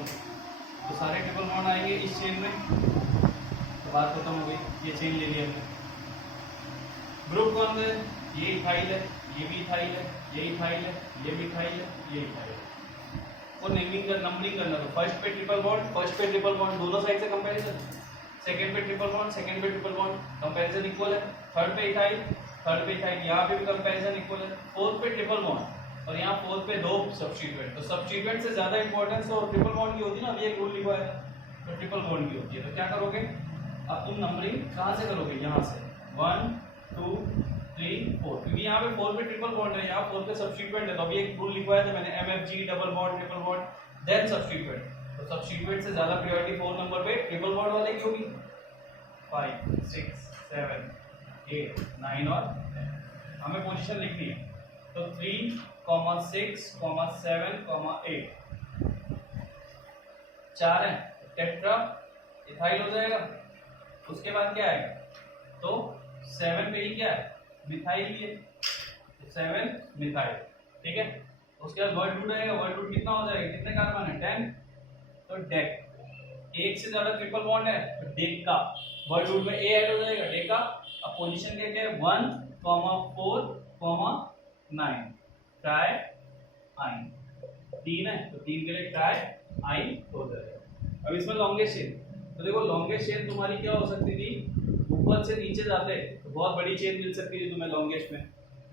तो सारे ट्रिपल बॉन्ड आएंगे इस चेन में, तो बात खत्म हो गई, ये चेन ले लिया हमने। ग्रुप कौन है, ये इथाइल है, ये भी इथाइल है, ये इथाइल है, ये भी इथाइल है, ये इथाइल है। और नेमिंग कर, नंबरिंग करना। तो फर्स्ट पे ट्रिपल बॉन्ड, फर्स्ट पे ट्रिपल बॉन्ड, दोनों साइड से कंपैरिजन। सेकंड पे ट्रिपल बॉन्ड, सेकंड पे ट्रिपल बॉन्ड, कंपैरिजन इक्वल है। थर्ड पे इथाइल, थर्ड पे इथाइल, यहाँ पे भी कंपैरिजन इक्वल है। फोर्थ पे ट्रिपल बॉन्ड, और यहाँ फोर्थ पे दो सब्स्टिट्यूएंट। तो सब्स्टिट्यूएंट से ज्यादा इंपॉर्टेंस तो ट्रिपल बॉन्ड की होती है ना, अभी एक रूल लिखा है तो ट्रिपल बॉन्ड की होती है। तो क्या करोगे, अब तुम नंबरिंग कहाँ से करोगे, यहाँ से 1 2 3 4, क्योंकि यहाँ पे 4 पे ट्रिपल बॉन्ड है, यहाँ 4 पे सब्स्टिट्यूएंट है। तो अभी एक रूल लिखवाया था मैंने, MFG, double bond, triple bond, then substituent. तो सब्स्टिट्यूएंट से ज्यादा प्रायोरिटी 4 नंबर पे ट्रिपल बॉन्ड वाले की होगी। 5 6 7 8 9 और 10 हमें पोजीशन लिखनी है। तो 3 6 7 8 4 है, टेट्रा इथाइल हो जाएगा। उसके बाद क्या आएगा, तो 7 पे ही क्या है, मिथाइल भी है, 7 मिथाइल, ठीक है। उसके बाद वर्ड रूट आएगा, वर्ड रूट कितना हो जाएगा, कितने कार्बन है 10, तो डेक, एक से ज्यादा ट्रिपल बॉन्ड है तो डेक का वर्ड रूट में ए ऐड हो जाएगा, डेक का। अब पोजीशन क्या है 1, 4, 9, ट्राई आइन, 3 है तो 3 के लिए ट्राई आइन हो जाएगा। अब इसमें लॉन्गेस्ट चेन, तो देखो लॉन्गेस्ट चेन तुम्हारी क्या हो सकती थी, ऊपर से नीचे जाते तो बहुत बड़ी चेन मिल सकती थी तुम्हें लॉन्गेस्ट में,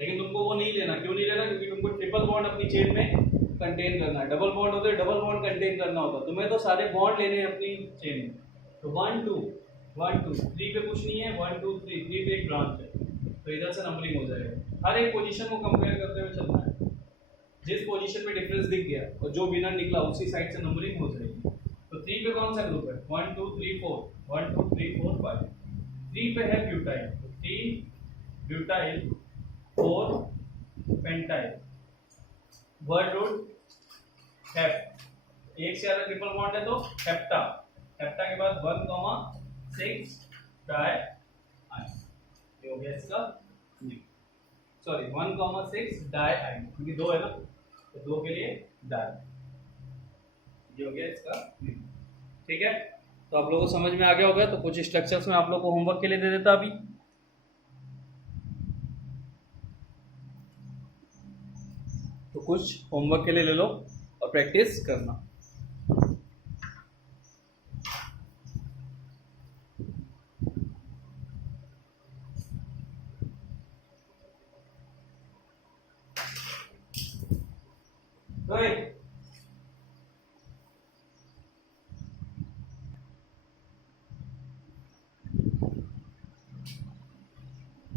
लेकिन तुमको वो नहीं लेना। क्यों नहीं लेना, क्योंकि तुमको ट्रिपल बॉन्ड अपनी चेन में कंटेन करना है। डबल बॉन्ड होते डबल बॉन्ड कंटेन करना होता, तुम्हें तो सारे बॉन्ड लेने हैं अपनी चेन में। तो 1 2 1 2 3 पे कुछ नहीं है, 1 2 3 3 पे एक ब्रांच है, तो इधर से नंबरिंग हो जाएगा। हर एक पोजीशन को कंपेयर करते हुए चलना है, जिस पोजीशन में डिफरेंस दिख गया और जो विनर निकला उसी साइड से नंबरिंग हो जाएगी। तो 3 पे कौन सा ग्रुप है, 1 2 3 4, 1 2 3 4 5। 3 पे है ब्यूटाइल, तो 3 ब्यूटाइल, 4 पेंटाइल, वर्ड रूट हेप, एक से ज्यादा ट्रिपल बॉन्ड है तो हेप्टा, हेप्टा के बाद 1,6 डाई आइन, ये हो गया इसका, सॉरी 1,6 डाई आइन, क्योंकि 2 है ना तो 2 के लिए डाई, ये हो गया इसका, ठीक है। तो आप लोगों को समझ में आ गया होगा। तो कुछ स्ट्रक्चर्स में आप लोग को होमवर्क के लिए दे देता अभी, तो कुछ होमवर्क के लिए ले लो और प्रैक्टिस करना।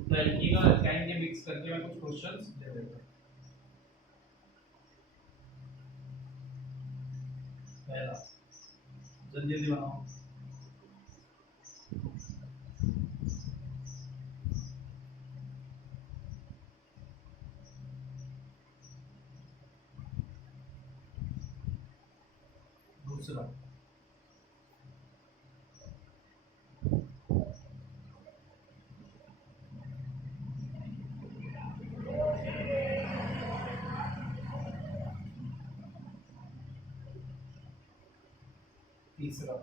तो एल्कीन और अल्काइन के मिक्स करके मैं कुछ क्वेश्चंस दे देता हूं। पहला, जल्दी जल्दी बनाओ। दूसरा, तीसरा,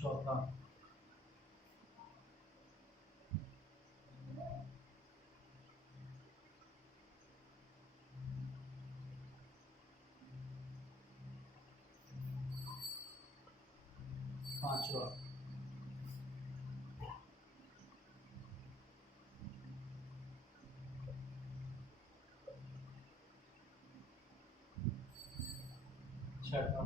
चौथा, पांचवा, छठा,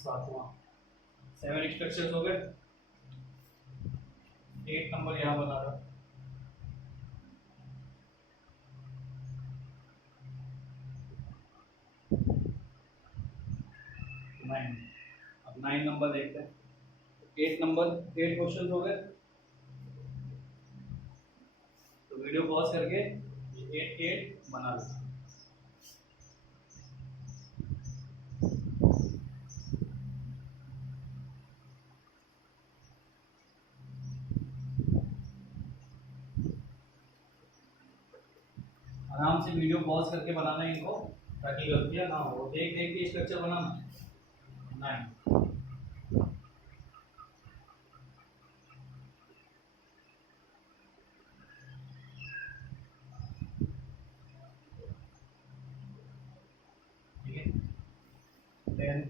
सातवां। 7 स्ट्रक्चर्स हो गए। 8 नंबर यहाँ बना रहा, 9। अब 9 नंबर देखते हैं। 8 नंबर, 8 क्वेश्चन हो गए। तो वीडियो पॉज करके 8 8 बना लो। आराम से वीडियो पॉज करके बनाना है इनको, ताकि गलतियां ना हो। देख देख के स्ट्रक्चर बनाना। 9, ठीक है। 10,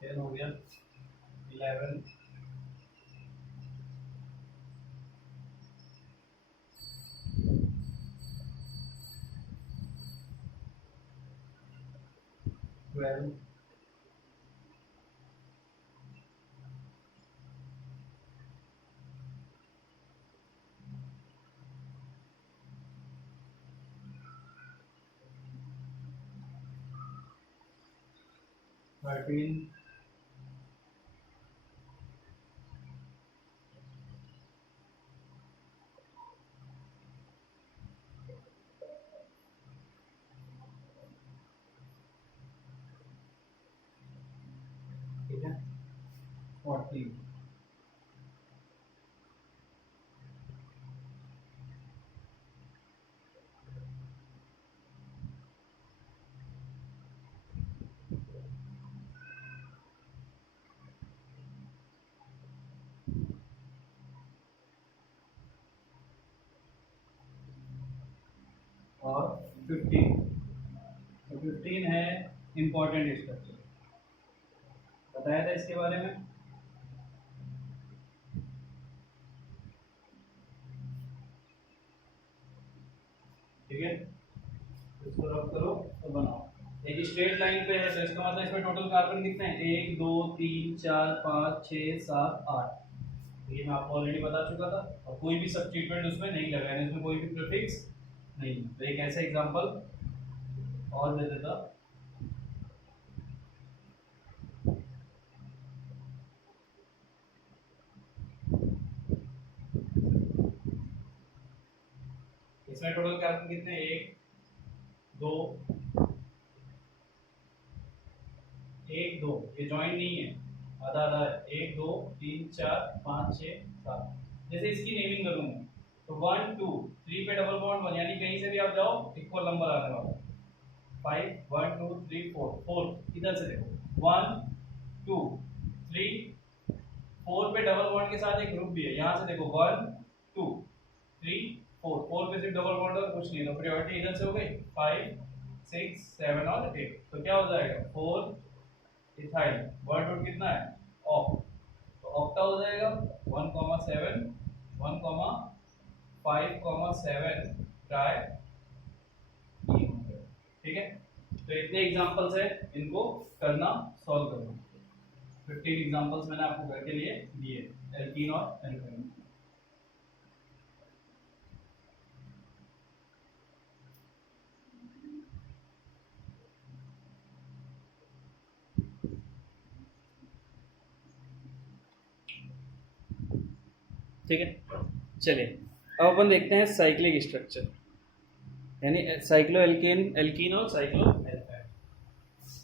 10 हो गया। 11, 12, 12, 13, 14, और 15। तो 15 है इंपॉर्टेंट स्ट्रक्चर, बताया था इसके बारे में। ठीक है, इसको रब करो तो बनाओ। एक स्ट्रेट लाइन पे है तो इसका मतलब इसमें टोटल कार्बन कितने हैं? 1 2 3 4 5 6 7 8। ये मैं आपको ऑलरेडी बता चुका था। और कोई भी सब्स्टिट्यूएंट उसमें नहीं लगा है, इसमें कोई भी प्रीफिक्स नहीं। तो एक ऐसा एग्जांपल और दे देता। इसमें टोटल कार्बन कितने? 1 2 1 2, ये जॉइंट नहीं है, आधा आधा है। 1 2 3 4 5 6 7। जैसे इसकी नेमिंग करूंगा तो 1 2 3 पे डबल बॉन्ड 1, यानी कहीं से भी आप जाओ इक्वल नंबर आने वाला। 5 1 2 3 4 4 इधर से देखो 1 2 3 4 पे डबल बॉन्ड के साथ एक ग्रुप भी है, यहां से देखो 1 2 3 4 4 पे सिर्फ डबल बॉन्ड और कुछ नहीं, तो प्रायोरिटी इधर से हो गई 5 6 7 और 8। तो क्या हो जाएगा 4 इथाइल। वर्ड रूट कितना है? ऑक। तो ऑक्टा हो जाएगा 1,7 1,5,7 ट्राई। ठीक है, तो इतने एग्जांपल्स है, इनको करना, सॉल्व करना। 15 एग्जांपल्स मैंने आपको करके लिए दिए एल्कीन और एल्काइन। ठीक है, चलिए अब अपन देखते हैं साइक्लिक स्ट्रक्चर, यानी साइक्लो एल्केन, एल्कीन और साइक्लो एल्काइन।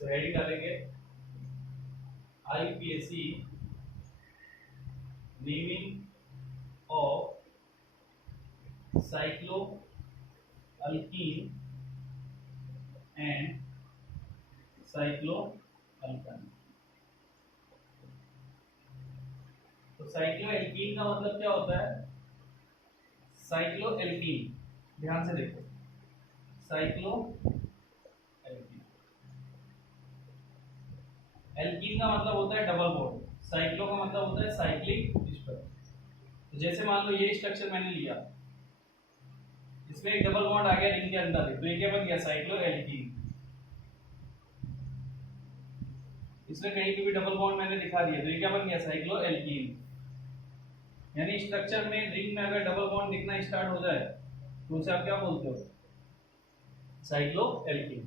तो हेडिंग डालेंगे IUPAC naming of cyclo alkyne and cyclo alkyne. तो साइक्लो एल्कीन का मतलब क्या होता है? साइक्लो एल्कीन, ध्यान से देखो, साइक्लो एल्कीन, एल्कीन का मतलब होता है डबल बॉन्ड, साइक्लो का मतलब होता है साइक्लिक स्ट्रक्चर। तो जैसे मान लो ये स्ट्रक्चर मैंने लिया, इसमें एक डबल बॉन्ड आ गया रिंग के अंदर, तो ये क्या बन गया? Cyclo alkene. इसमें कहीं पे भी डबल बॉन्ड मैंने दिखा दिया, तो ये क्या बन गया? Cyclo alkene. यानी स्ट्रक्चर में रिंग में अगर डबल बॉन्ड दिखना स्टार्ट हो जाए तो उसे आप क्या बोलते हो? Cyclo alkene.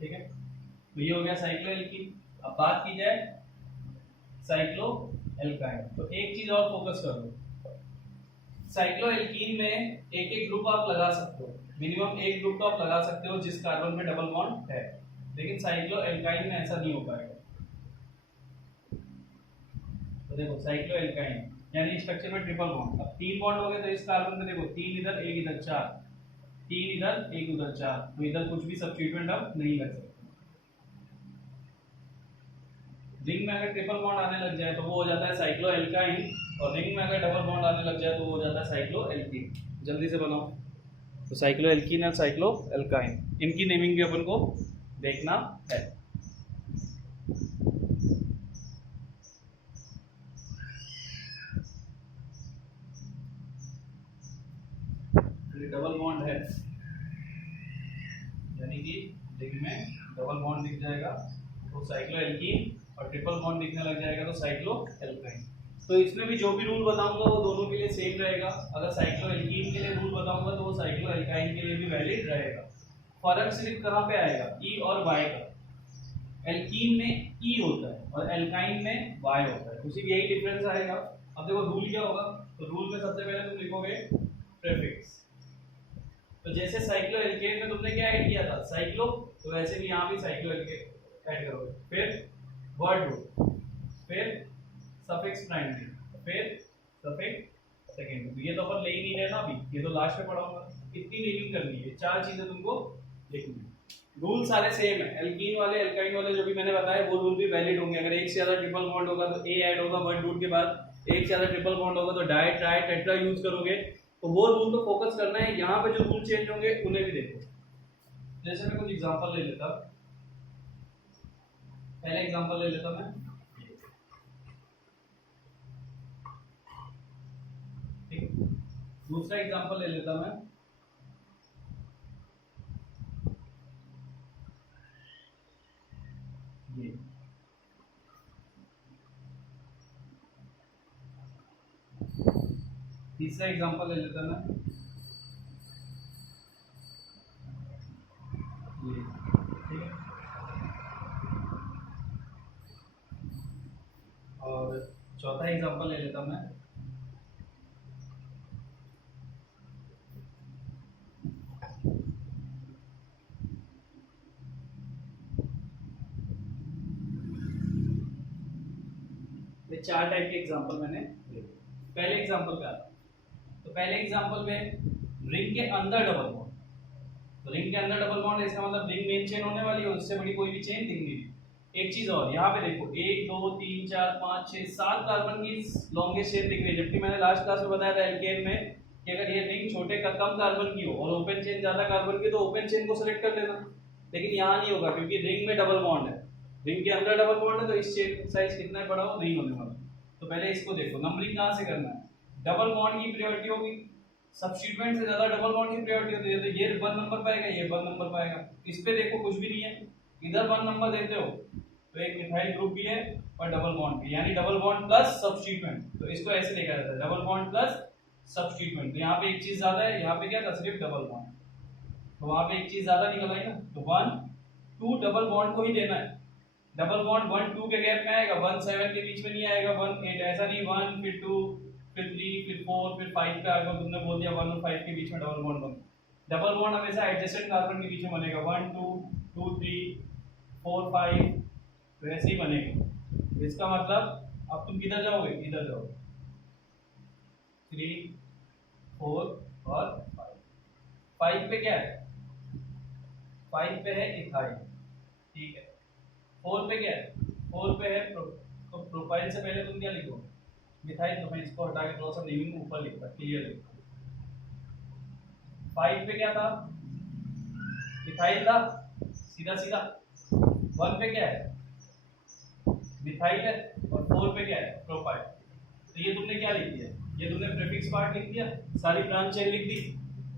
ठीक है, तो ये हो गया साइक्लो एल्कीन। अब बात की जाए साइक्लो एल्काइन, तो एक चीज और फोकस कर लो, साइक्लो एल्कीन में एक एक ग्रुप आप लगा सकते हो, मिनिमम एक ग्रुप तो आप लगा सकते हो जिस कार्बन में डबल बॉन्ड है, लेकिन साइक्लो एल्काइन में ऐसा नहीं हो पाएगा। तो देखो साइक्लो एल्काइन यानी स्ट्रक्चर में ट्रिपल बॉन्ड, अब 3 बॉन्ड हो गए तो इस कार्बन में देखो 3 इधर 1 इधर 4, 3 इधर 1 उधर 4, तो इधर कुछ भी सब्स्टिट्यूएंट आप नहीं लग सकते। रिंग में अगर ट्रिपल बॉन्ड आने लग जाए तो वो हो जाता है साइक्लो एल्काइन, और रिंग में अगर डबल बॉन्ड आने लग जाए तो वो हो जाता है साइक्लो एल्कीन। जल्दी से बनाओ। तो साइक्लो एल्कीन और साइक्लो एल्काइन, इनकी नेमिंग भी अपन को देखना है। डबल बॉन्ड है यानी कि रिंग में डबल बॉन्ड दिख जाएगा तो साइक्लो एल्कीन, और ट्रिपल बॉन्ड दिखने लग जाएगा तो साइक्लो एल्काइन। तो इसमें भी जो भी रूल बताऊंगा वो दोनों के लिए सेम रहेगा। अगर साइक्लो एल्कीन के लिए रूल बताऊंगा तो वो साइक्लो एल्काइन के लिए भी वैलिड रहेगा। फर्क सिर्फ कहाँ पे आएगा, ई और वाई का। एल्कीन में ई होता है और एल्काइन में वाई होता है, उसी यही डिफरेंस आएगा। अब देखो रूल क्या होगा, तो रूल में सबसे पहले तुम लिखोगे प्रीफिक्स। तो जैसे साइक्लो एल्केन में तुमने क्या ऐड किया था, साइक्लो, तो वैसे भी यहाँ भी साइक्लो एल्केन ऐड करोगे। फिर वर्ड रूट, फिर सफिक्स प्राइमरी, फिर सफिक्स सेकेंडरी। ये तो अपन ले ही नहीं रहे ना अभी, ये तो लास्ट में पढ़ाऊंगा। इतनी नेमिंग करनी है, चार चीजें तुमको लिखनी है। रूल सारे सेम है, एल्कीन वाले एल्काइन वाले जो भी मैंने बताया वो रूल भी वैलिड होंगे। अगर एक से ज्यादा ट्रिपल बॉन्ड होगा तो ए ऐड होगा वर्ड रूट के बाद, एक से ज्यादा ट्रिपल बॉन्ड होगा तो डाई ट्राई टेट्रा यूज करोगे। तो वो रूल पे फोकस करना है, यहाँ पे जो रूल चेंज होंगे उन्हें भी देखो। जैसे मैं कुछ एग्जांपल ले लेता, पहले एग्जांपल ले लेता मैं, ठीक। दूसरा एग्जांपल ले लेता मैं, ये तीसरा एग्जांपल ले लेता मैं, ये ठीक है। और चौथा एग्जांपल ले लेता मैं, चार टाइप के एग्जांपल मैंने ले लिए। पहले एग्जांपल पे आता, तो पहले एग्जांपल में रिंग के अंदर डबल बॉन्ड, तो रिंग के अंदर डबल बॉन्ड इसका मतलब रिंग मेन चेन होने वाली है, उससे बड़ी कोई भी चेन दिख नहीं रही। एक चीज और, यहाँ पे देखो 1 2 3 4 5 6 7 कार्बन की लॉन्गेस्ट चेन दिख रही है, जबकि मैंने लास्ट क्लास में बताया था एल्केन में कि अगर ये रिंग छोटे का कम कार्बन की हो और ओपन चेन ज्यादा कार्बन की तो ओपन चेन को सिलेक्ट कर लेना। लेकिन यहाँ नहीं होगा क्योंकि रिंग में डबल बॉन्ड है, रिंग के अंदर डबल बॉन्ड है, तो इस चेन साइज कितना बड़ा हो नहीं होने वाला। तो पहले इसको देखो, नंबरिंग कहाँ से करना है, डबल बॉन्ड की प्रायोरिटी होगी, सब्स्टिट्यूएंट से ज्यादा डबल बॉन्ड की प्रायोरिटी होती है। तो ये 1 नंबर पाएगा, ये 1 नंबर पाएगा। इस पे देखो कुछ भी नहीं है, इधर 1 नंबर देते हो तो एक मिथाइल ग्रुप भी है और डबल बॉन्ड भी, यानी डबल बॉन्ड प्लस सब्स्टिट्यूएंट। तो इसको ऐसे लिखा जाता है, डबल बॉन्ड प्लस सब्स्टिट्यूएंट। तो यहाँ पे एक चीज ज्यादा है, यहाँ पे क्या था, सिर्फ डबल बॉन्ड, तो वहां पे एक चीज ज्यादा निकल आई ना, तो 1 2 डबल बॉन्ड को ही देना है। डबल बॉन्ड 1 2 के गैप में आएगा, 1 7 के बीच में नहीं आएगा, 1 8 ऐसा नहीं, 1 फिर 2 फिर 3 फिर 4 फिर 5 पे आएगा। तुमने बोल दिया 1 और 5 के बीच में डबल बॉन्ड बन, डबल बॉन्ड हमेशा एडजेसेंट कार्बन के बीच में बनेगा, 1 2 2 3 4 5, तो ऐसे ही बनेगा। इसका मतलब अब तुम किधर जाओगे, इधर जाओगे, 3 4 और 5। 5 पे क्या है, 5 पे है इथाइल, ठीक है। 4 पे क्या है, 4 पे है तो प्रोफाइल से पहले तुम क्या लिखोगे, मिथाइल। तो मैं इसको हटा के थोड़ा सा नेमिंग ऊपर लिखता, क्लियर लिखता। 5 पे क्या था, मिथाइल था, सीधा सीधा। 1 पे क्या है, मिथाइल है, और 4 पे क्या है, प्रोपाइल। तो ये तुमने क्या लिख दिया, ये तुमने प्रीफिक्स पार्ट लिख दिया, सारी ब्रांच चेन लिख दी,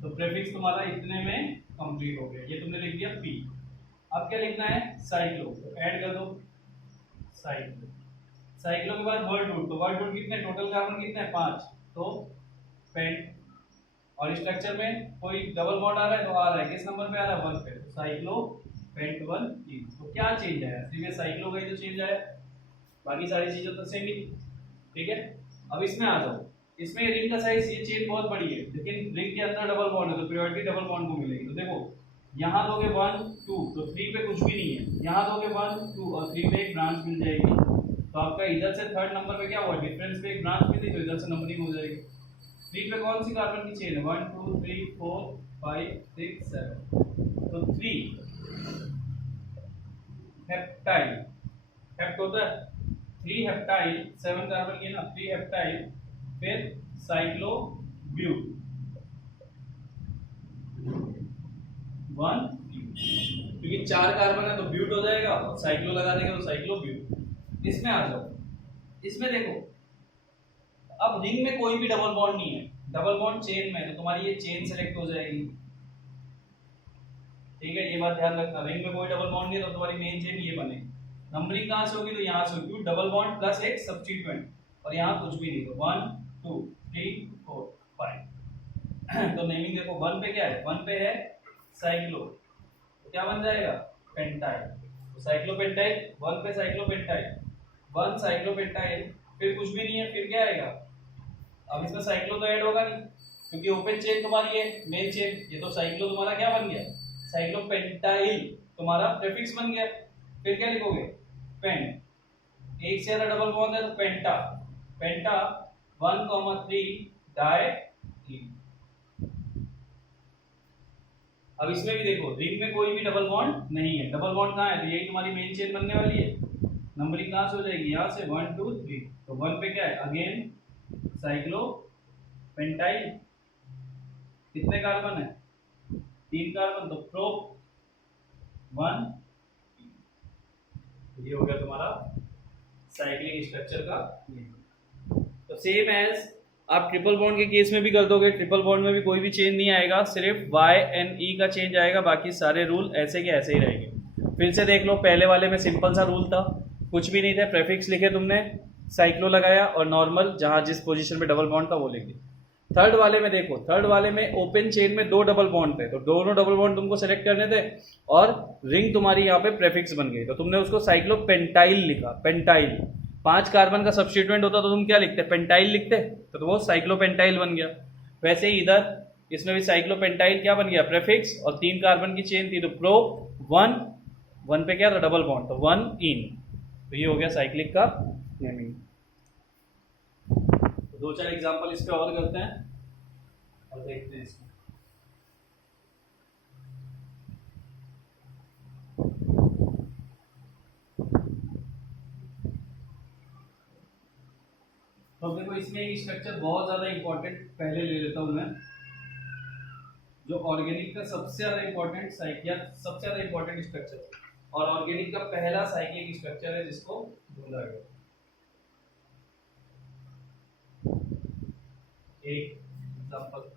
तो प्रीफिक्स तुम्हारा इतने में कंप्लीट हो गया। ये तुमने लिख दिया पी। अब क्या लिखना है, साइक्लो, तो ऐड कर दो साइक्लो। साइक्लो के बाद वर्ड रूट, तो वर्ड रूट कितने, टोटल कार्बन कितने हैं 5, तो पेंट। और स्ट्रक्चर में कोई डबल बॉन्ड आ रहा है तो आ रहा है, किस नंबर पे आ रहा है, 1 पे, तो साइक्लो पेंट 1 ई। तो क्या चेंज आया, सिर्फ साइक्लो का ही तो चेंज आया, बाकी सारी चीजें तो सेम ही, ठीक है। अब इसमें आ जाओ, इसमें रिंग का साइज, ये चेन बहुत बड़ी है लेकिन रिंग के अंदर डबल बॉन्ड है तो प्रायोरिटी डबल बॉन्ड को मिलेगी। तो देखो यहाँ दोगे 1 2, तो 3 पे कुछ भी नहीं है, यहाँ दोगे 1 2 और 3 पे एक ब्रांच मिल जाएगी। तो आपका इधर से थर्ड नंबर पे क्या हुआ, डिफरेंस पे एक ब्रांच मिली, तो इधर से नंबरिंग हो जाएगी। 3 पे कौन सी कार्बन की चेन है, 1 2 3 4 5 6 7, तो 3 हेप्टाइल, हेप्ट होता है 3 हेप्टाइल, 7 कार्बन की है ना, 3 हेप्टाइल, फिर साइक्लो ब्यूट 1, क्योंकि 4 कार्बन है तो ब्यूट हो जाएगा, और साइक्लो लगा देंगे तो साइक्लो ब्यूट। इसमें आ जाओ, इसमें देखो अब रिंग में कोई भी डबल बॉन्ड नहीं है, डबल बॉन्ड चेन में, तो तुम्हारी ये चेन सेलेक्ट हो जाएगी। ठीक है, ये बात ध्यान रखना। रिंग में कोई डबल बॉन्ड नहीं है तो तुम्हारी मेन चेन ये बने। नंबरिंग कहां से होगी, तो यहां से होगी, डबल बॉन्ड प्लस एक सब्स्टिट्यूएंट, और यहां कुछ भी नहीं, तो 1 2 3 4 5। तो नेमिंग देखो, 1 पे क्या है, 1 पे है साइक्लो, तो क्या बन जाएगा, पेंटाइल। तो साइक्लोपेंटाइल, 1 पे साइक्लोपेंटाइल, 1 साइक्लोपेंटाइल, फिर कुछ भी नहीं है, फिर क्या आएगा, अब इसमें साइक्लो तो ऐड होगा नहीं क्योंकि ओपन चेन तुम्हारी है मेन चेन, ये तो साइक्लो तुम्हारा क्या बन गया, साइक्लोपेंटाइल तुम्हारा प्रीफिक्स बन गया। फिर क्या लिखोगे, पेन, एक से ज्यादा डबल बॉन्ड है तो पेंटा, पेंटा 1,3 डाई। अब इसमें भी देखो, रिंग में कोई भी डबल बॉन्ड नहीं है, डबल बॉन्ड कहाँ है, तो यही तुम्हारी मेन चेन बनने वाली है। नंबरिंग कहाँ से हो जाएगी, यहाँ से 1 2 3, तो 1 पे क्या है, अगेन साइक्लो पेंटाइल, कितने कार्बन है, 3 कार्बन, तो प्रो 1, ये हो गया तुम्हारा साइक्लिक स्ट्रक्चर का। तो सेम एज आप ट्रिपल बॉन्ड के केस में भी कर दोगे, ट्रिपल बॉन्ड में भी कोई भी चेंज नहीं आएगा, सिर्फ YNE का चेंज आएगा, बाकी सारे रूल ऐसे के ऐसे ही रहेंगे। फिर से देख लो, पहले वाले में सिंपल सा रूल था, कुछ भी नहीं था, प्रेफिक्स लिखे तुमने, साइक्लो लगाया और नॉर्मल जहां जिस पोजीशन में डबल बॉन्ड था वो लिखे। थर्ड वाले में देखो, थर्ड वाले में ओपन चेन में 2 डबल बॉन्ड थे, तो दोनों डबल बॉन्ड तुमको सेलेक्ट करने थे और रिंग तुम्हारी यहाँ पे प्रेफिक्स बन गई, तो तुमने उसको साइक्लोपेंटाइल लिखा, पेंटाइल। 5 कार्बन का सब्स्टिट्यूएंट होता तो तुम क्या लिखते, पेंटाइल लिखते, तो वो साइक्लोपेंटाइल बन गया। वैसे ही इधर इसमें भी साइक्लोपेंटाइल क्या बन गया, प्रेफिक्स, और 3 कार्बन की चेन थी तो प्रो 1, 1 पे क्या था, डबल बॉन्ड, तो 1 इन, तो ये हो गया साइक्लिक का नेमिंग। तो 2-4 एग्जांपल इस पे और करते हैं और देखते हैं इसमें। तो देखो, इसमें एक स्ट्रक्चर बहुत ज्यादा इंपॉर्टेंट पहले ले लेता हूं मैं, जो ऑर्गेनिक का सबसे ज्यादा इंपॉर्टेंट सबसे ज्यादा इंपॉर्टेंट स्ट्रक्चर, और ऑर्गेनिक का पहला साइक्लिक स्ट्रक्चर है जिसको ढूंढा गया। एक एग्जांपल,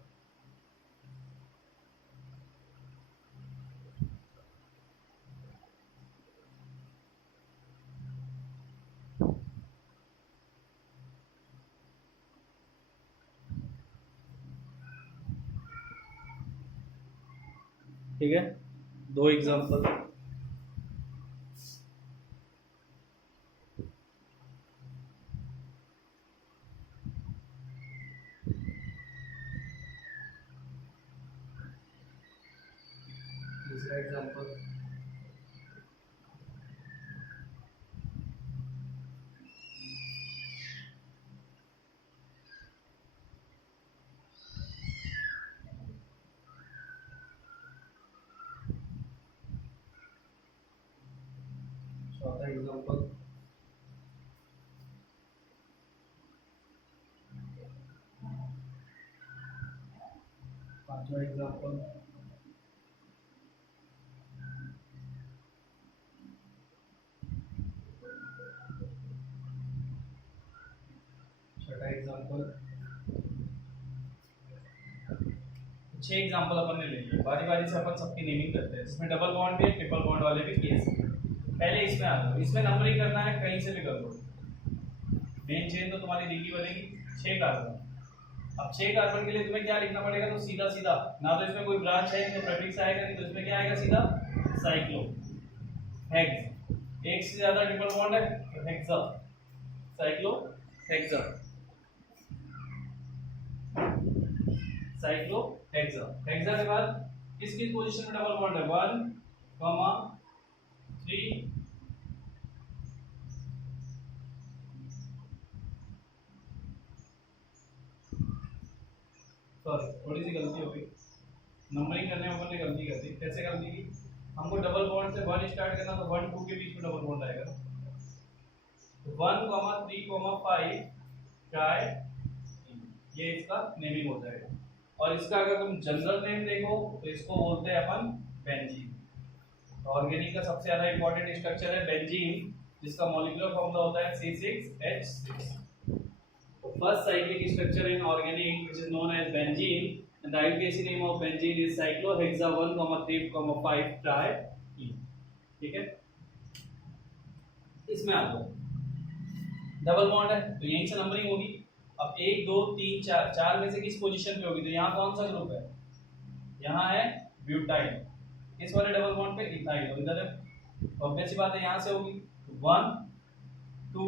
ठीक है, 2 एग्जांपल। दूसरा एग्जांपल, चौथा एग्जांपल, पांचवा एग्जांपल, छठा एग्जांपल। 6 एग्जांपल अपन ने ले लिए, बारी बारी से अपन सबकी नेमिंग करते हैं, जिसमें डबल बॉन्ड भी, ट्रिपल बॉन्ड वाले भी केस। पहले इसमें आ जाओ, इसमें नंबरिंग करना है, कहीं से भी कर दो। मेन चेन तो तुम्हारी दिखी बनेगी 6 कार्बन। अब 6 कार्बन के लिए तुम्हें क्या लिखना पड़ेगा, तो सीधा सीधा, ना तो इसमें कोई ब्रांच है तो प्रीफिक्स आएगा नहीं, तो इसमें क्या आएगा, सीधा साइक्लो हेक्स। एक से ज्यादा ट्रिपल बॉन्ड है तो hexa, cyclo hexa, cyclo hexa. Hexa के बाद किस किस पोजीशन में डबल बॉन्ड है, 1, 3, सॉरी थोड़ी सी गलती हो गई, नंबरिंग करने में अपन ने गलती कर दी। कैसे गलती की, हमको डबल बॉन्ड से 1 स्टार्ट करना, तो 1 2 के बीच में डबल बॉन्ड आएगा, तो 1, 3, 5 ट्राई, ये इसका नेमिंग हो जाएगा। और इसका अगर तुम जनरल नेम देखो तो इसको बोलते हैं अपन बेंजीन। तो ऑर्गेनिक का सबसे ज्यादा इंपॉर्टेंट स्ट्रक्चर है बेंजीन, जिसका मॉलिक्यूलर फॉर्मूला होता है C6H6। तो first cyclic structure in organic which is known as benzene and the IUPAC name of benzene is cyclohexa 1,3,5 triene. ठीक है, इसमें आ जाओ, डबल बॉन्ड है तो यहीं से नंबरिंग होगी। अब 1 2 3 4, 4 में से किस पोजीशन पे होगी, तो यहाँ कौन सा ग्रुप है, यहाँ है ब्यूटाइल, इस वाले डबल बॉन्ड पे इथाइल, और इधर ऑब्वियस सी बात है यहाँ से होगी 1 2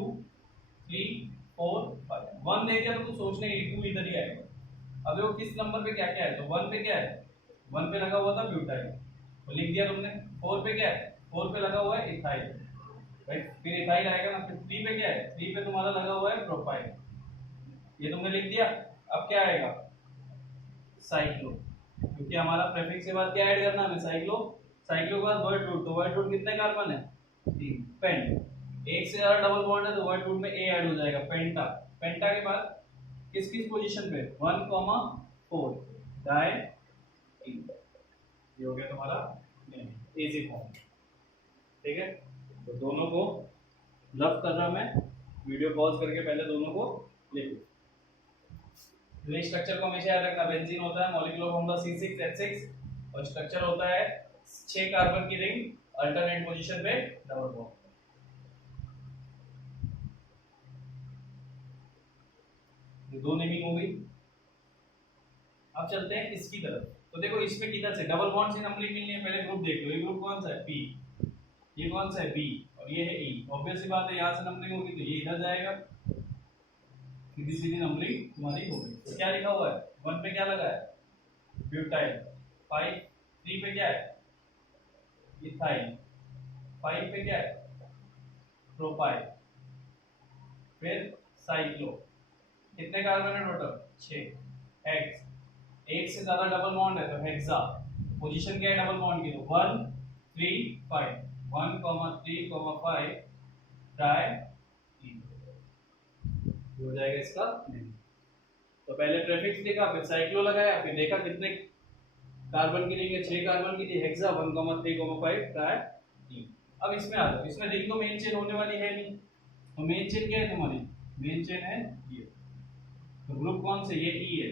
3 4 5। 1 देख के तो कुछ सोचने की 2 इधर ही आएगा। अब देखो किस नंबर पे क्या क्या है, तो 1 पे क्या है, 1 पे लगा हुआ था ब्यूटाइल तो लिख दिया तुमने। 4 पे क्या है, 4 पे लगा हुआ है इथाइल, राइट, फिर इथाइल आएगा ना। फिर 3 पे क्या है, 3 पे तुम्हारा लगा हुआ है प्रोपाइल, ये तुमने लिख दिया। अब क्या आएगा, साइक्लो, क्योंकि हमारा प्रीफिक्स के बाद क्या ऐड करना है, साइक्लो, साइक्लो के बाद वर्ड रूट, तो वर्ड रूट कितने कार्बन है, 3, पेंट, एक से ज्यादा डबल बॉन्ड है तो वर्ड रूट में ए ऐड हो जाएगा, पेंटा। पेंटा के बाद किस किस पोजीशन पे, 1,4 डाई, ये हो गया तुम्हारा इजी फॉर्म। ठीक है, तो दोनों को लव कर रहा मैं, वीडियो पॉज करके पहले दोनों को लिखो। ये स्ट्रक्चर को हमेशा याद रखना, बेंजीन होता है मॉलिक्यूलर फॉर्मूला C6H6 और स्ट्रक्चर होता है 6 कार्बन की रिंग अल्टरनेट पोजीशन पे डबल बॉन्ड। ये दो नेमिंग हो गई। अब चलते हैं इसकी तरफ, तो देखो इसमें किधर से डबल बॉन्ड से नंबरिंग मिलनी है, पहले ग्रुप देख लो, ये ग्रुप कौन सा है, P, ये कौन सा है, B, और ये है E। ऑब्वियस सी बात है यहाँ से नंबरिंग होगी तो ये इधर जाएगा, सीधी सीधी नंबरिंग तुम्हारी हो गई। तो क्या लिखा हुआ है, 1 पे क्या लगा है ब्यूटाइल, 5 3 पे क्या है इथाइल, 5 पे क्या है प्रोपाइल, फिर साइक्लो, कितने कार्बन है टोटल 6, हेक्स, एक से ज्यादा डबल बॉन्ड है तो हेक्सा, पोजीशन क्या है डबल बॉन्ड की, तो 1 3 5, 1,3,5 डाई, हो जाएगा इसका नेम। तो पहले प्रीफिक्स देखा, फिर साइक्लो लगाया, फिर देखा कितने कार्बन की रिंग है, 6 कार्बन की थी, हेक्सा 1,3,5 ट्राई। अब इसमें आ जाओ, इसमें रिंग तो मेन चेन होने वाली है नहीं, तो मेन चेन क्या है तुम्हारी, मेन चेन है ये, तो ग्रुप कौन से, ये ई है,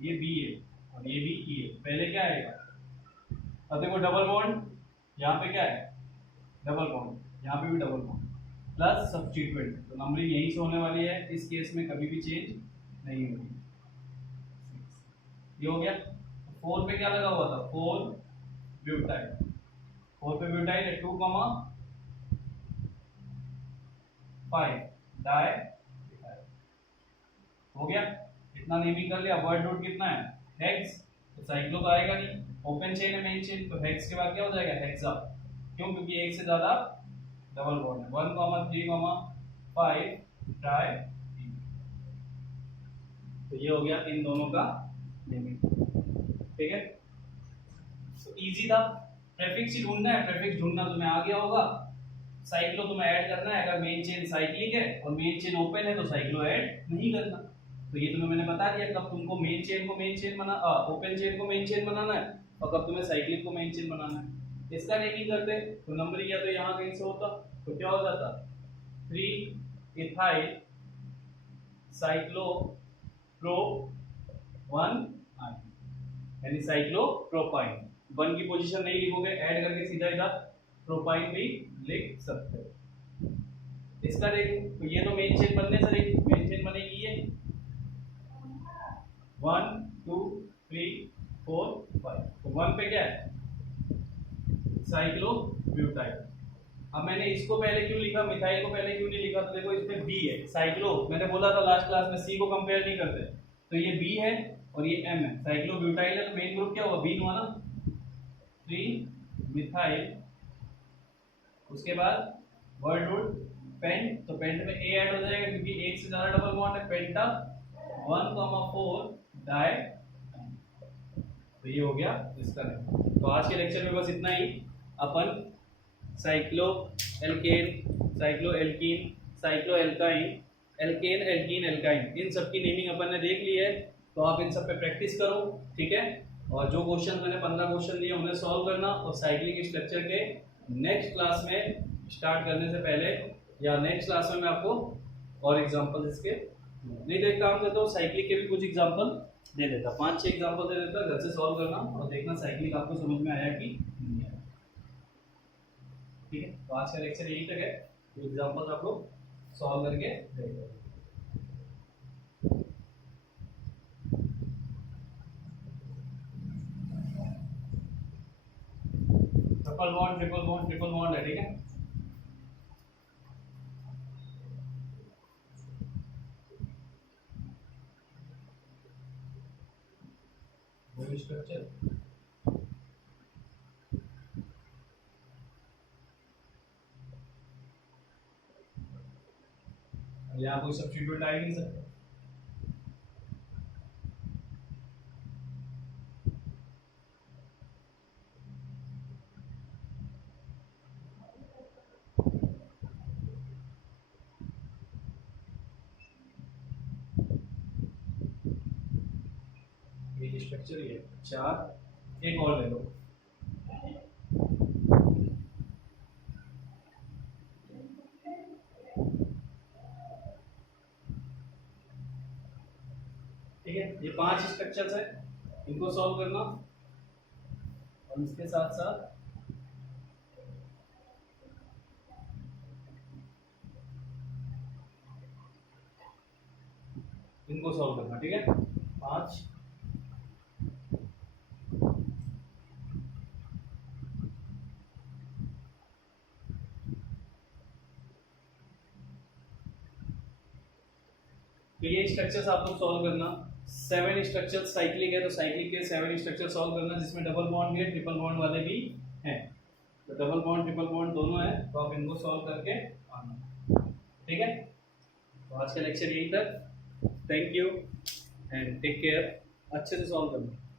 ये बी है और ये भी ई है। पहले क्या आएगा, अब देखो डबल बॉन्ड, यहाँ पे क्या है डबल बॉन्ड, यहाँ पे भी डबल बॉन्ड प्लस सब्स्टिट्यूएंट, तो नंबरिंग यहीं से होने वाली है, इस केस में कभी भी चेंज नहीं होगी। ये हो गया। 4 पे क्या लगा हुआ था, 4 ब्यूटाइल, 4 पे ब्यूटाइल है, 2,5 डाई, हो गया। इतना नेमिंग कर लिया। वर्ड रूट कितना है हेक्स, तो साइक्लो तो आएगा नहीं, ओपन चेन है मेन चेन, तो हेक्स के बाद क्या हो जाएगा हेक्सा, क्यों, क्योंकि एक से ज्यादा डबल बॉन्ड है, 1,3,5 ट्राई, तो ये हो गया इन दोनों का नेमिंग। ठीक है, तो इजी था। प्रीफिक्स ही ढूंढना है, प्रीफिक्स ढूंढना तुम्हें आ गया होगा। साइक्लो तुम्हें ऐड करना है, अगर मेन चेन साइक्लिक है और मेन चेन ओपन है तो साइक्लो ऐड नहीं करना। तो ये तुम्हें मैंने बता दिया कब तुमको मेन चेन को मेन चेन बना ओपन चेन को मेन चेन बनाना है और कब तुम्हें साइक्लिक को मेन चेन बनाना है। इसका नेमिंग करते तो नंबर या तो यहाँ कहीं से होता तो क्या हो जाता 3 इथाइल साइक्लो प्रो 1 यानी साइक्लो प्रोपाइन। 1 की पोजीशन नहीं लिखोगे, ऐड करके सीधा इधर प्रोपाइन भी लिख सकते हो। इसका देखो तो ये तो मेन चेन बनने से देखो मेन चेन बनेगी ये 1 2 3 4 5। तो 1 पे क्या है साइक्लो ब्यूटाइल। अब मैंने इसको पहले क्यों लिखा, मिथाइल को पहले क्यों नहीं लिखा, तो देखो इसमें बी है साइक्लो, मैंने बोला था लास्ट क्लास में सी को कंपेयर नहीं करते, तो ये बी है और ये एम है, साइक्लो ब्यूटाइल है, तो मेन ग्रुप क्या हुआ बीन हुआ ना, 3 मिथाइल, उसके बाद वर्ड रूट पेंट, तो पेंट में ए ऐड हो जाएगा क्योंकि एक से ज्यादा डबल बॉन्ड है, पेंटा 1,4 डाई, तो ये हो गया इसका नेम। तो आज के लेक्चर में बस इतना ही। अपन cyclo alkane, cyclo alkene, cyclo alkyne, alkane alkene alkyne, इन सब की नेमिंग अपन ने देख ली है, तो आप इन सब पे प्रैक्टिस करो, ठीक है। और जो क्वेश्चन मैंने 15 क्वेश्चन दिए उन्हें सॉल्व करना, और साइक्लिक स्ट्रक्चर के नेक्स्ट क्लास में स्टार्ट करने से पहले या नेक्स्ट क्लास में मैं आपको और एग्जांपल्स इसके नहीं तो एक काम करता हूँ साइक्लिक के भी कुछ एग्जांपल दे देता, 5-6 एग्जांपल दे देता, घर से सॉल्व करना और देखना साइक्लिक आपको समझ में आया कि नहीं आया। ठीक है, तो आज का लेक्चर यही तक है। एग्जांपल आप लोग सॉल्व करके देखो। ट्रिपल बॉन्ड है, ठीक है। स्ट्रक्चर यहाँ कोई सब्स्टिट्यूट आ ही नहीं सकता। ये स्ट्रक्चर ही है 4, एक और ले लो। ठीक है, ये 5 स्ट्रक्चर्स है, इनको सॉल्व करना और इसके साथ साथ इनको सॉल्व करना। ठीक है, 5 तो ये स्ट्रक्चर्स आप लोग सॉल्व करना। 7 स्ट्रक्चर्स साइक्लिक है तो साइक्लिक के 7 स्ट्रक्चर सॉल्व करना, जिसमें डबल बॉन्ड भी है, ट्रिपल बॉन्ड वाले भी हैं। तो डबल बॉन्ड ट्रिपल बॉन्ड दोनों है, तो आप इनको सॉल्व करके आना। ठीक है, तो आज का लेक्चर यही तक। Thank you and take care. अच्छे से सॉल्व करना।